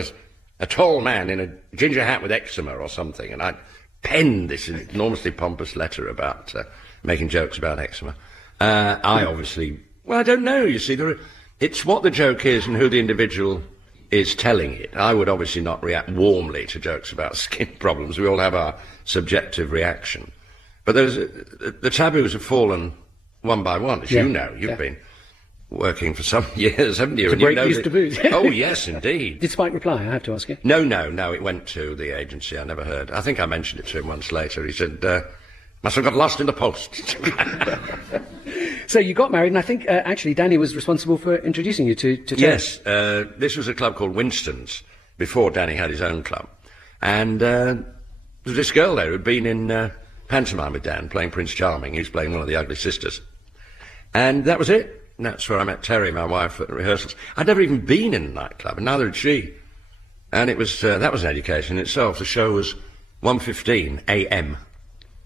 a tall man in a ginger hat with eczema or something, and I penned this enormously pompous letter about making jokes about eczema. I obviously... Well, I don't know, you see, it's what the joke is and who the individual is telling it. I would obviously not react warmly to jokes about skin problems. We all have our subjective reaction. But the taboos have fallen one by one, as you know. You've been working for some years, haven't you? To break these taboos. Oh, yes, indeed. Did Spike reply? I have to ask you. No, it went to the agency. I never heard. I think I mentioned it to him once later. He said, must have got lost in the post. So you got married, and I think actually Danny was responsible for introducing you to Ted. Yes, this was a club called Winston's before Danny had his own club, and there was this girl there who'd been in pantomime with Dan, playing Prince Charming. He was playing one of the ugly sisters, and that was it. And that's where I met Terry, my wife, at rehearsals. I'd never even been in a nightclub, and neither had she. And it was that was an education in itself. The show was 1:15 a.m.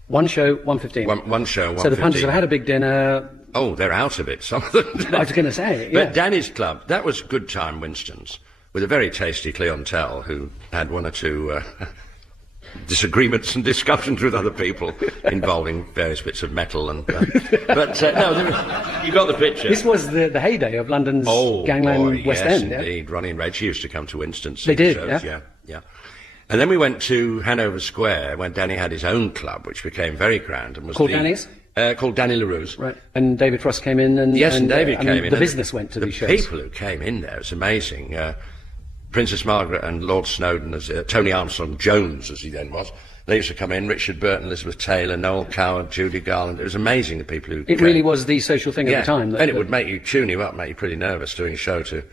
One show, 1:15. One show, 1:15. So the punters have had a big dinner. Oh, they're out of it, some of them. I was going to say, yeah. But Danny's club, that was Good Time Winston's, with a very tasty clientele who had one or two disagreements and discussions with other people involving various bits of metal and... no, you got the picture. This was the heyday of London's Gangland West End, yeah? Indeed. Ronnie and Reg used to come to Winston's. They did, shows, yeah. And then we went to Hanover Square when Danny had his own club, which became very grand and was called Danny's? Called Danny LaRue's. Right. And David Frost came in and... Yes, and David came in. The business went to these shows. The people who came in there, it's amazing. Princess Margaret and Lord Snowdon, as Tony Armstrong Jones, as he then was, they used to come in, Richard Burton, Elizabeth Taylor, Noel Coward, Judy Garland. It was amazing, the people who It really was the social thing at the time. And it would tune you up, make you pretty nervous doing a show to...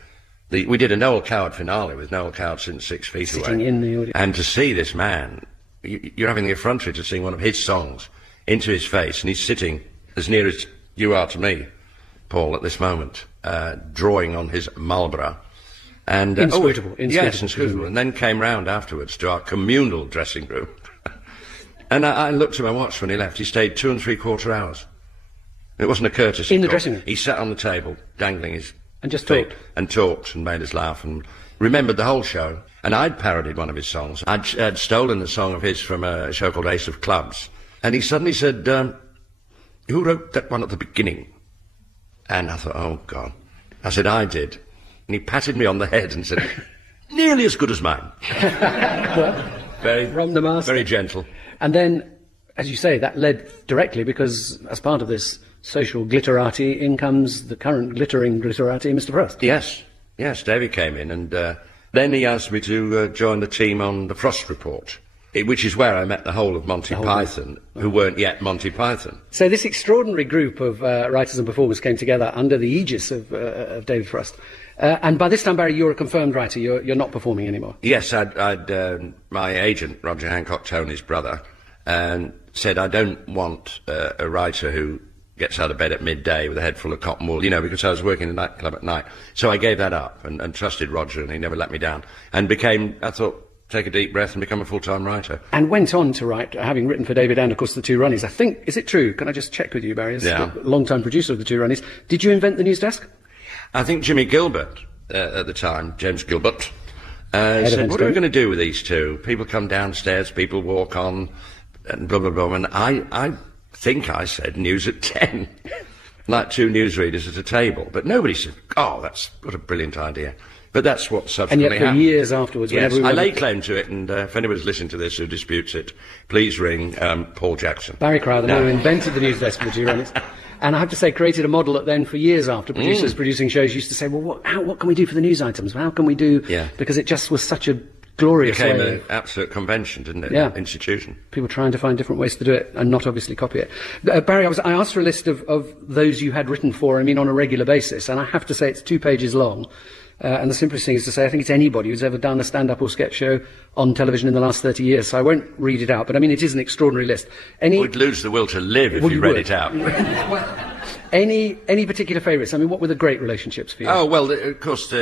we did a Noel Coward finale with Noel Coward sitting 6 feet away. Sitting in the audience. And to see this man, you're having the effrontery to sing one of his songs into his face, and he's sitting as near as you are to me, Paul, at this moment, drawing on his Marlborough. And, inscrutable. Yes, inscrutable. And then came round afterwards to our communal dressing room. And I looked at my watch when he left. He stayed 2 3/4 hours. It wasn't a courtesy. In the call. dressing room? He sat on the table, dangling his and just feet, talked? And talked and made us laugh and remembered the whole show. And I'd parodied one of his songs. I'd stolen a song of his from a show called Ace of Clubs. And he suddenly said, who wrote that one at the beginning? And I thought, oh, God. I said, I did. And he patted me on the head and said, nearly as good as mine. From the master. Very gentle. And then, as you say, that led directly, because as part of this social glitterati, in comes the current glittering glitterati, Mr. Frost. Yes, David came in, and then he asked me to join the team on the Frost Report, which is where I met the whole of Monty Python, who weren't yet Monty Python. So this extraordinary group of writers and performers came together under the aegis of David Frost. And by this time, Barry, you're a confirmed writer. You're not performing anymore. Yes, my agent, Roger Hancock, Tony's brother, said, I don't want a writer who gets out of bed at midday with a head full of cotton wool, because I was working in a nightclub at night. So I gave that up and trusted Roger, and he never let me down. And I thought, take a deep breath and become a full-time writer. And went on to write, having written for David and, of course, the Two Ronnies. I think, is it true? Can I just check with you, Barry? As the long-time producer of the Two Ronnies. Did you invent the news desk? I think Jimmy Gilbert, at the time, James Gilbert, said, what are we going to do with these two? People come downstairs, people walk on, and blah, blah, blah. And I think I said news at 10, like two newsreaders at a table. But nobody said, what a brilliant idea. But that's what subsequently happened. And yet for years afterwards... Yes, I lay claim to it, and if anybody's listening to this who disputes it, please ring Paul Jackson. Barry Crowther, who invented the news desk for the Two Ronnies. And I have to say, created a model that then, for years after, producers producing shows used to say, well, what can we do for the news items? How can we do... Yeah. Because it just was such a glorious became way. an absolute convention, didn't it? Yeah. Institution. People trying to find different ways to do it and not obviously copy it. Barry, I asked for a list of those you had written for, on a regular basis, and I have to say it's 2 pages long. And the simplest thing is to say I think it's anybody who's ever done a stand-up or sketch show on television in the last 30 years. So I won't read it out, but it is an extraordinary list. We'd lose the will to live if you read it out. Any particular favourites? What were the great relationships for you? Oh, well, of course,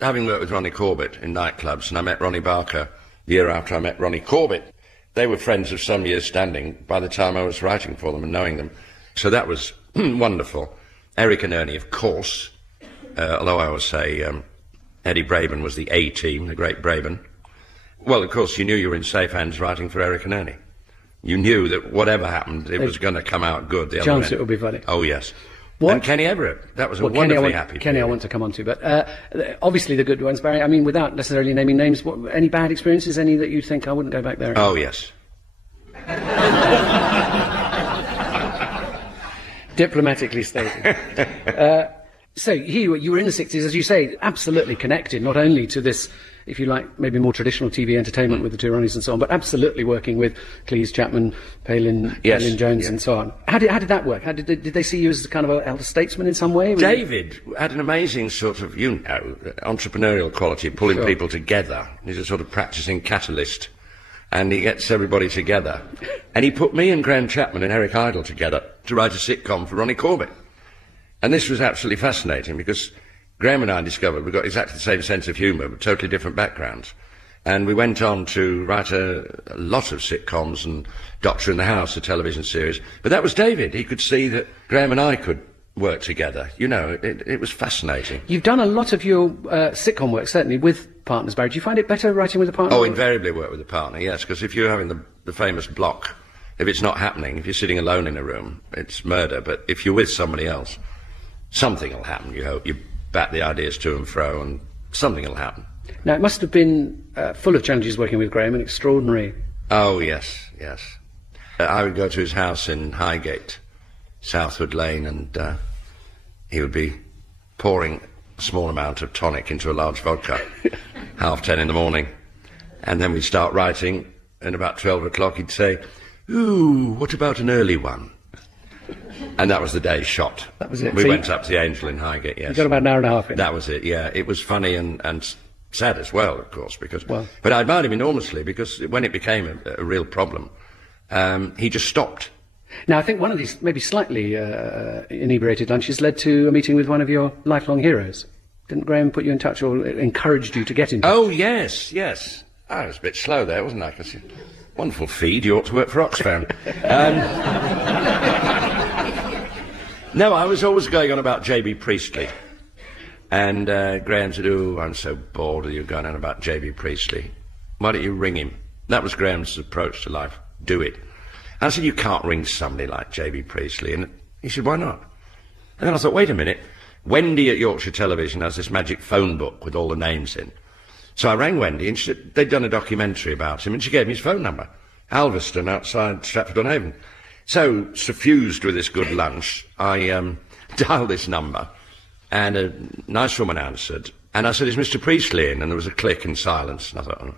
having worked with Ronnie Corbett in nightclubs, and I met Ronnie Barker the year after I met Ronnie Corbett. They were friends of some years standing by the time I was writing for them and knowing them. So that was wonderful. Eric and Ernie, of course, although I always say Eddie Braben was the A-team, the great Braben. Well, of course, you knew you were in safe hands writing for Eric and Ernie. You knew that whatever happened, it was going to come out good. The Chance other it would be funny. Oh, yes. And Kenny Everett. That was a wonderfully happy Kenny I want to come on to, but obviously the good ones, Barry. Without necessarily naming names, any bad experiences, any that you think I wouldn't go back there? Oh, yes. Diplomatically stated. So you were in the 60s, as you say, absolutely connected, not only to this, if you like, maybe more traditional TV entertainment with the two Ronnies and so on, but absolutely working with Cleese, Chapman, Palin, Palin Jones and so on. How did that work? Did they see you as kind of an elder statesman in some way? David had an amazing sort of, entrepreneurial quality, pulling people together. He's a sort of practicing catalyst, and he gets everybody together. And he put me and Graham Chapman and Eric Idle together to write a sitcom for Ronnie Corbett. And this was absolutely fascinating because Graham and I discovered we've got exactly the same sense of humour, but totally different backgrounds. And we went on to write a lot of sitcoms and Doctor in the House, a television series. But that was David. He could see that Graham and I could work together. It was fascinating. You've done a lot of your sitcom work, certainly, with partners, Barry. Do you find it better writing with a partner? Oh, invariably work with a partner, yes, because if you're having the famous block, if it's not happening, if you're sitting alone in a room, it's murder. But if you're with somebody else, something will happen, you hope. You bat the ideas to and fro, and something will happen. Now, it must have been full of challenges working with Graham, and extraordinary. Oh, yes. I would go to his house in Highgate, Southwood Lane, and he would be pouring a small amount of tonic into a large vodka, 10:30 in the morning. And then we'd start writing, and about 12 o'clock he'd say, "Ooh, what about an early one?" And that was the day's shot. That was it. We went up to the Angel in Highgate, yes. You got about an hour and a half in. That was it, yeah. It was funny and sad as well, of course, because... But I admired him enormously, because when it became a real problem, he just stopped. Now, I think one of these maybe slightly inebriated lunches led to a meeting with one of your lifelong heroes. Didn't Graham put you in touch or encouraged you to get in touch? Oh, yes. I was a bit slow there, wasn't I? 'Cause wonderful feed, you ought to work for Oxfam. No, I was always going on about J.B. Priestley. And Graham said, "Oh, I'm so bored of you going on about J.B. Priestley. Why don't you ring him?" That was Graham's approach to life. Do it. And I said, "You can't ring somebody like J.B. Priestley." And he said, "Why not?" And then I thought, wait a minute. Wendy at Yorkshire Television has this magic phone book with all the names in. So I rang Wendy, and she said they'd done a documentary about him, and she gave me his phone number. Alveston, outside Stratford-on-Avon. So, suffused with this good lunch, I dialed this number, and a nice woman answered, and I said, "Is Mr. Priestley in?" And there was a click and silence, and I thought, "Oh,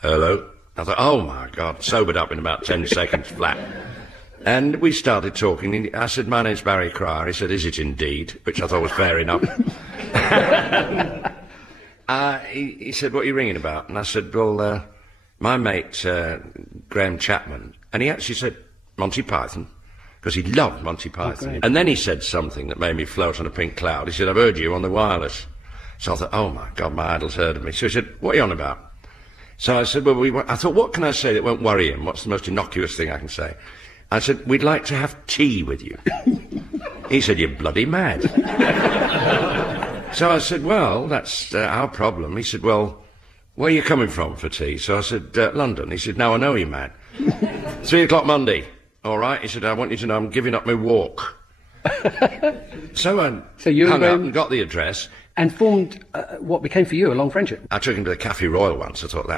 hello?" I thought, oh my God, sobered up in about 10 seconds flat. And we started talking, and I said, "My name's Barry Cryer." He said, "Is it indeed?" Which I thought was fair enough. He said, "What are you ringing about?" And I said, "Well, my mate, Graham Chapman," and he actually said, "Monty Python," because he loved Monty Python. And then he said something that made me float on a pink cloud. He said, "I've heard you on the wireless." So I thought, oh my God, my idol's heard of me. So he said, "What are you on about?" So I said, I thought, what can I say that won't worry him? What's the most innocuous thing I can say? I said, "We'd like to have tea with you." He said, "You're bloody mad." So I said, "Well, that's our problem." He said, "Well, where are you coming from for tea?" So I said, "London." He said, "Now I know you're mad." 3 o'clock Monday. All right. He said, "I want you to know I'm giving up my walk." So I hung up and got the address. And formed what became for you a long friendship. I took him to the Café Royal once. I thought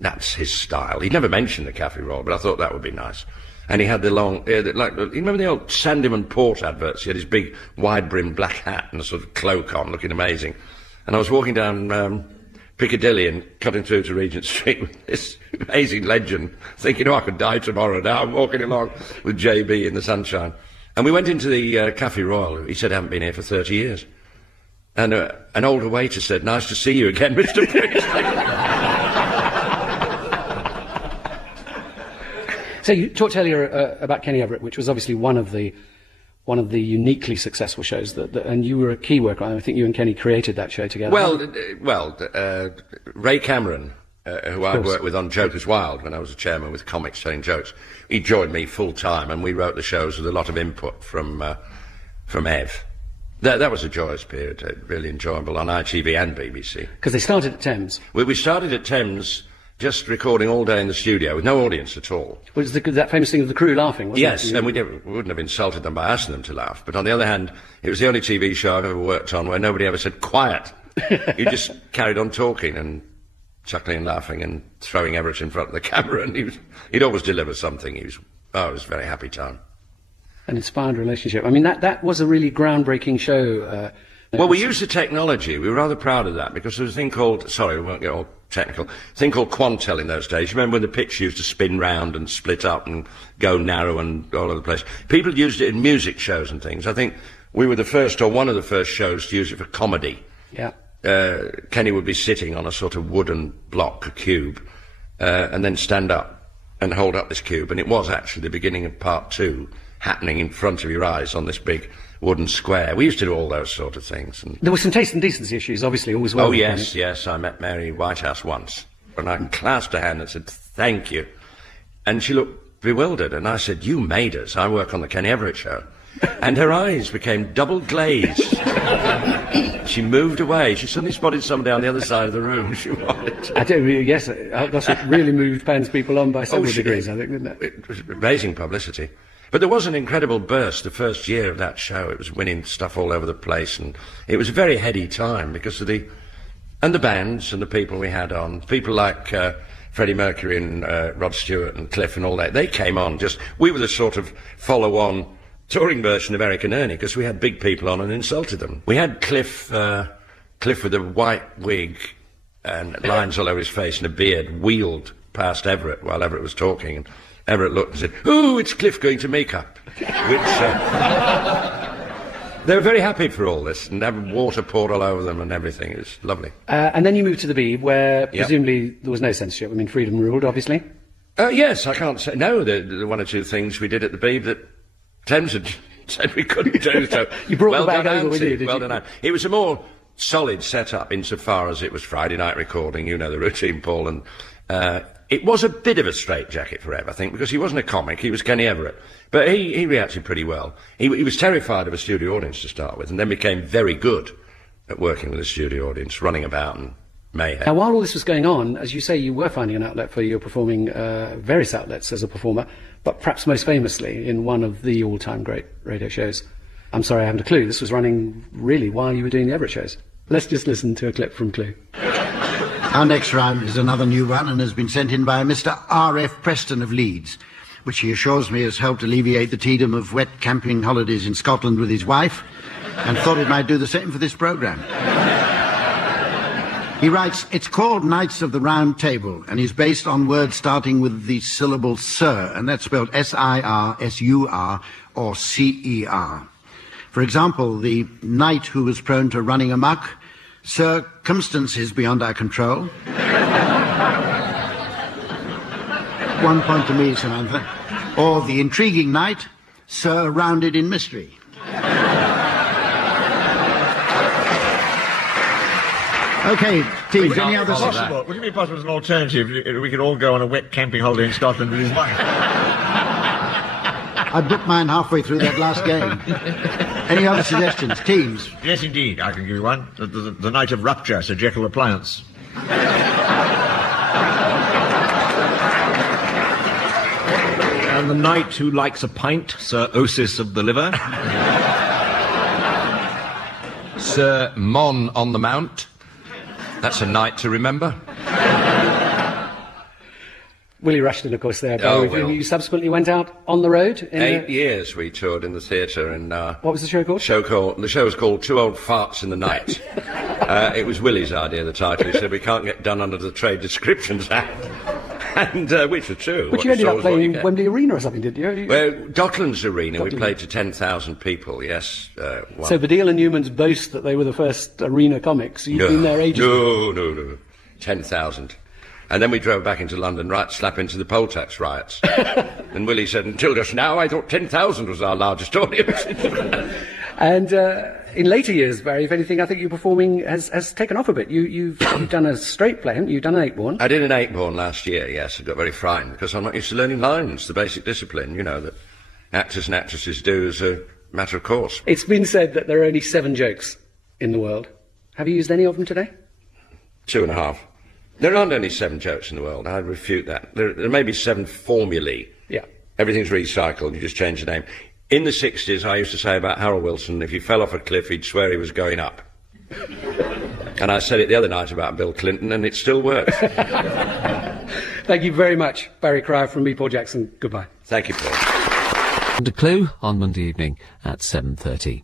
that's his style. He'd never mentioned the Café Royal, but I thought that would be nice. And he had the long, you remember the old Sandeman Port adverts? He had his big wide-brimmed black hat and a sort of cloak on, looking amazing. And I was walking down Piccadilly and cutting through to Regent Street with this amazing legend, thinking, I could die tomorrow. Now I'm walking along with JB in the sunshine. And we went into the Café Royal. He said, I haven't been here for 30 years. And an older waiter said, nice to see you again, Mr. Priestley. So you talked earlier about Kenny Everett, which was obviously one of the uniquely successful shows, and you were a key worker. I think you and Kenny created that show together. Well, Ray Cameron, who I worked with on Jokers Wild when I was a chairman with Comics Telling Jokes, he joined me full time, and we wrote the shows with a lot of input from Ev. That was a joyous period, really enjoyable on ITV and BBC. Because they started at Thames. We started at Thames, just recording all day in the studio with no audience at all. Well, it was that famous thing of the crew laughing, wasn't it? Yes, and we wouldn't have insulted them by asking them to laugh. But on the other hand, it was the only TV show I've ever worked on where nobody ever said, quiet. You just carried on talking and chuckling and laughing and throwing Everett in front of the camera, and he'd always deliver something. It was a very happy time. An inspired relationship. I mean, that was a really groundbreaking show. Well, we used the technology. We were rather proud of that because there was a thing called, sorry, we won't get all technical, a thing called Quantel in those days. You remember when the pitch used to spin round and split up and go narrow and all over the place? People used it in music shows and things. I think we were the first, or one of the first shows to use it for comedy. Yeah. Kenny would be sitting on a sort of wooden block, a cube, and then stand up and hold up this cube. And it was actually the beginning of part 2 happening in front of your eyes on this big wooden square. We used to do all those sort of things. And there were some taste and decency issues, obviously, always well. Oh, yes. I met Mary Whitehouse once, and I clasped her hand and said, thank you. And she looked bewildered, and I said, you made us. I work on the Kenny Everett Show. And her eyes became double glazed. She moved away. She suddenly spotted somebody on the other side of the room she wanted to. I do, yes, that really moved Penn's people on by several degrees, I think, didn't it? It was amazing publicity. But there was an incredible burst the first year of that show. It was winning stuff all over the place, and it was a very heady time because of the bands and the people we had on. People like Freddie Mercury and Rod Stewart and Cliff and all that. They came on we were the sort of follow-on touring version of Eric and Ernie because we had big people on and insulted them. We had Cliff with a white wig and lines all over his face and a beard wheeled past Everett while Everett was talking. And Everett looked and said, "Oh, it's Cliff going to make up," which they were very happy for all this and having water poured all over them and everything. It was lovely. And then you moved to the Beeb, where presumably there was no censorship. I mean, freedom ruled, obviously. Yes, I can't say no. The one or two things we did at the Beeb that Thames had said we couldn't do. So you brought the bag over with you, did you? Done. It was a more solid setup insofar as it was Friday night recording. You know the routine, Paul, and. It was a bit of a straitjacket for Ev, I think, because he wasn't a comic, he was Kenny Everett. But he reacted pretty well. He was terrified of a studio audience to start with, and then became very good at working with a studio audience, running about and mayhem. Now, while all this was going on, as you say, you were finding an outlet for your performing various outlets as a performer, but perhaps most famously in one of the all-time great radio shows. I'm sorry, I haven't a clue. This was running really while you were doing the Everett shows. Let's just listen to a clip from Clue. Our next round is another new one and has been sent in by Mr. R.F. Preston of Leeds, which he assures me has helped alleviate the tedium of wet camping holidays in Scotland with his wife, and thought it might do the same for this programme. He writes, it's called Knights of the Round Table and is based on words starting with the syllable Sir, and that's spelled S-I-R-S-U-R or C-E-R. For example, the knight who was prone to running amok, circumstances beyond our control. 1 point to me, Samantha. Or the intriguing knight, surrounded in mystery. Okay, teams, any other possible? Would it be possible as an alternative we could all go on a wet camping holiday in Scotland with his wife? I booked mine halfway through that last game. Any other suggestions? Teams? Yes, indeed. I can give you one. The Knight of Rupture, Sir Jekyll Appliance. And the knight who likes a pint, Sir Osis of the Liver. Sir Mon on the Mount. That's a night to remember. Willie Rushton, of course, there. Oh, Barry, Will. you subsequently went out on the road. In 8 years we toured in the theatre, and What was the show called? The show was called Two Old Farts in the Night. It was Willie's idea, the title. He said we can't get done under the Trade Descriptions Act, and which was true. But What you ended saw up was what playing you get. Wembley Arena or something, did you? Well, Docklands Arena, we played to 10,000 people. Yes. So Baddiel and Newman's boast that they were the first arena comics. You've been there ages. No. 10,000. And then we drove back into London, right slap into the poll tax riots. And Willie said, until just now, I thought 10,000 was our largest audience. And in later years, Barry, if anything, I think your performing has taken off a bit. You've done a straight play, haven't you? You've done an 8-born. I did an 8-born last year, yes. I got very frightened because I'm not used to learning lines, the basic discipline, that actors and actresses do as a matter of course. It's been said that there are only 7 jokes in the world. Have you used any of them today? 2.5. There aren't only 7 jokes in the world. I refute that. There may be 7 formulae. Yeah. Everything's recycled. You just change the name. In the 60s, I used to say about Harold Wilson, if he fell off a cliff, he'd swear he was going up. And I said it the other night about Bill Clinton, and it still works. Thank you very much, Barry Cryer from me, Paul Jackson. Goodbye. Thank you, Paul. And a clue on Monday evening at 7:30.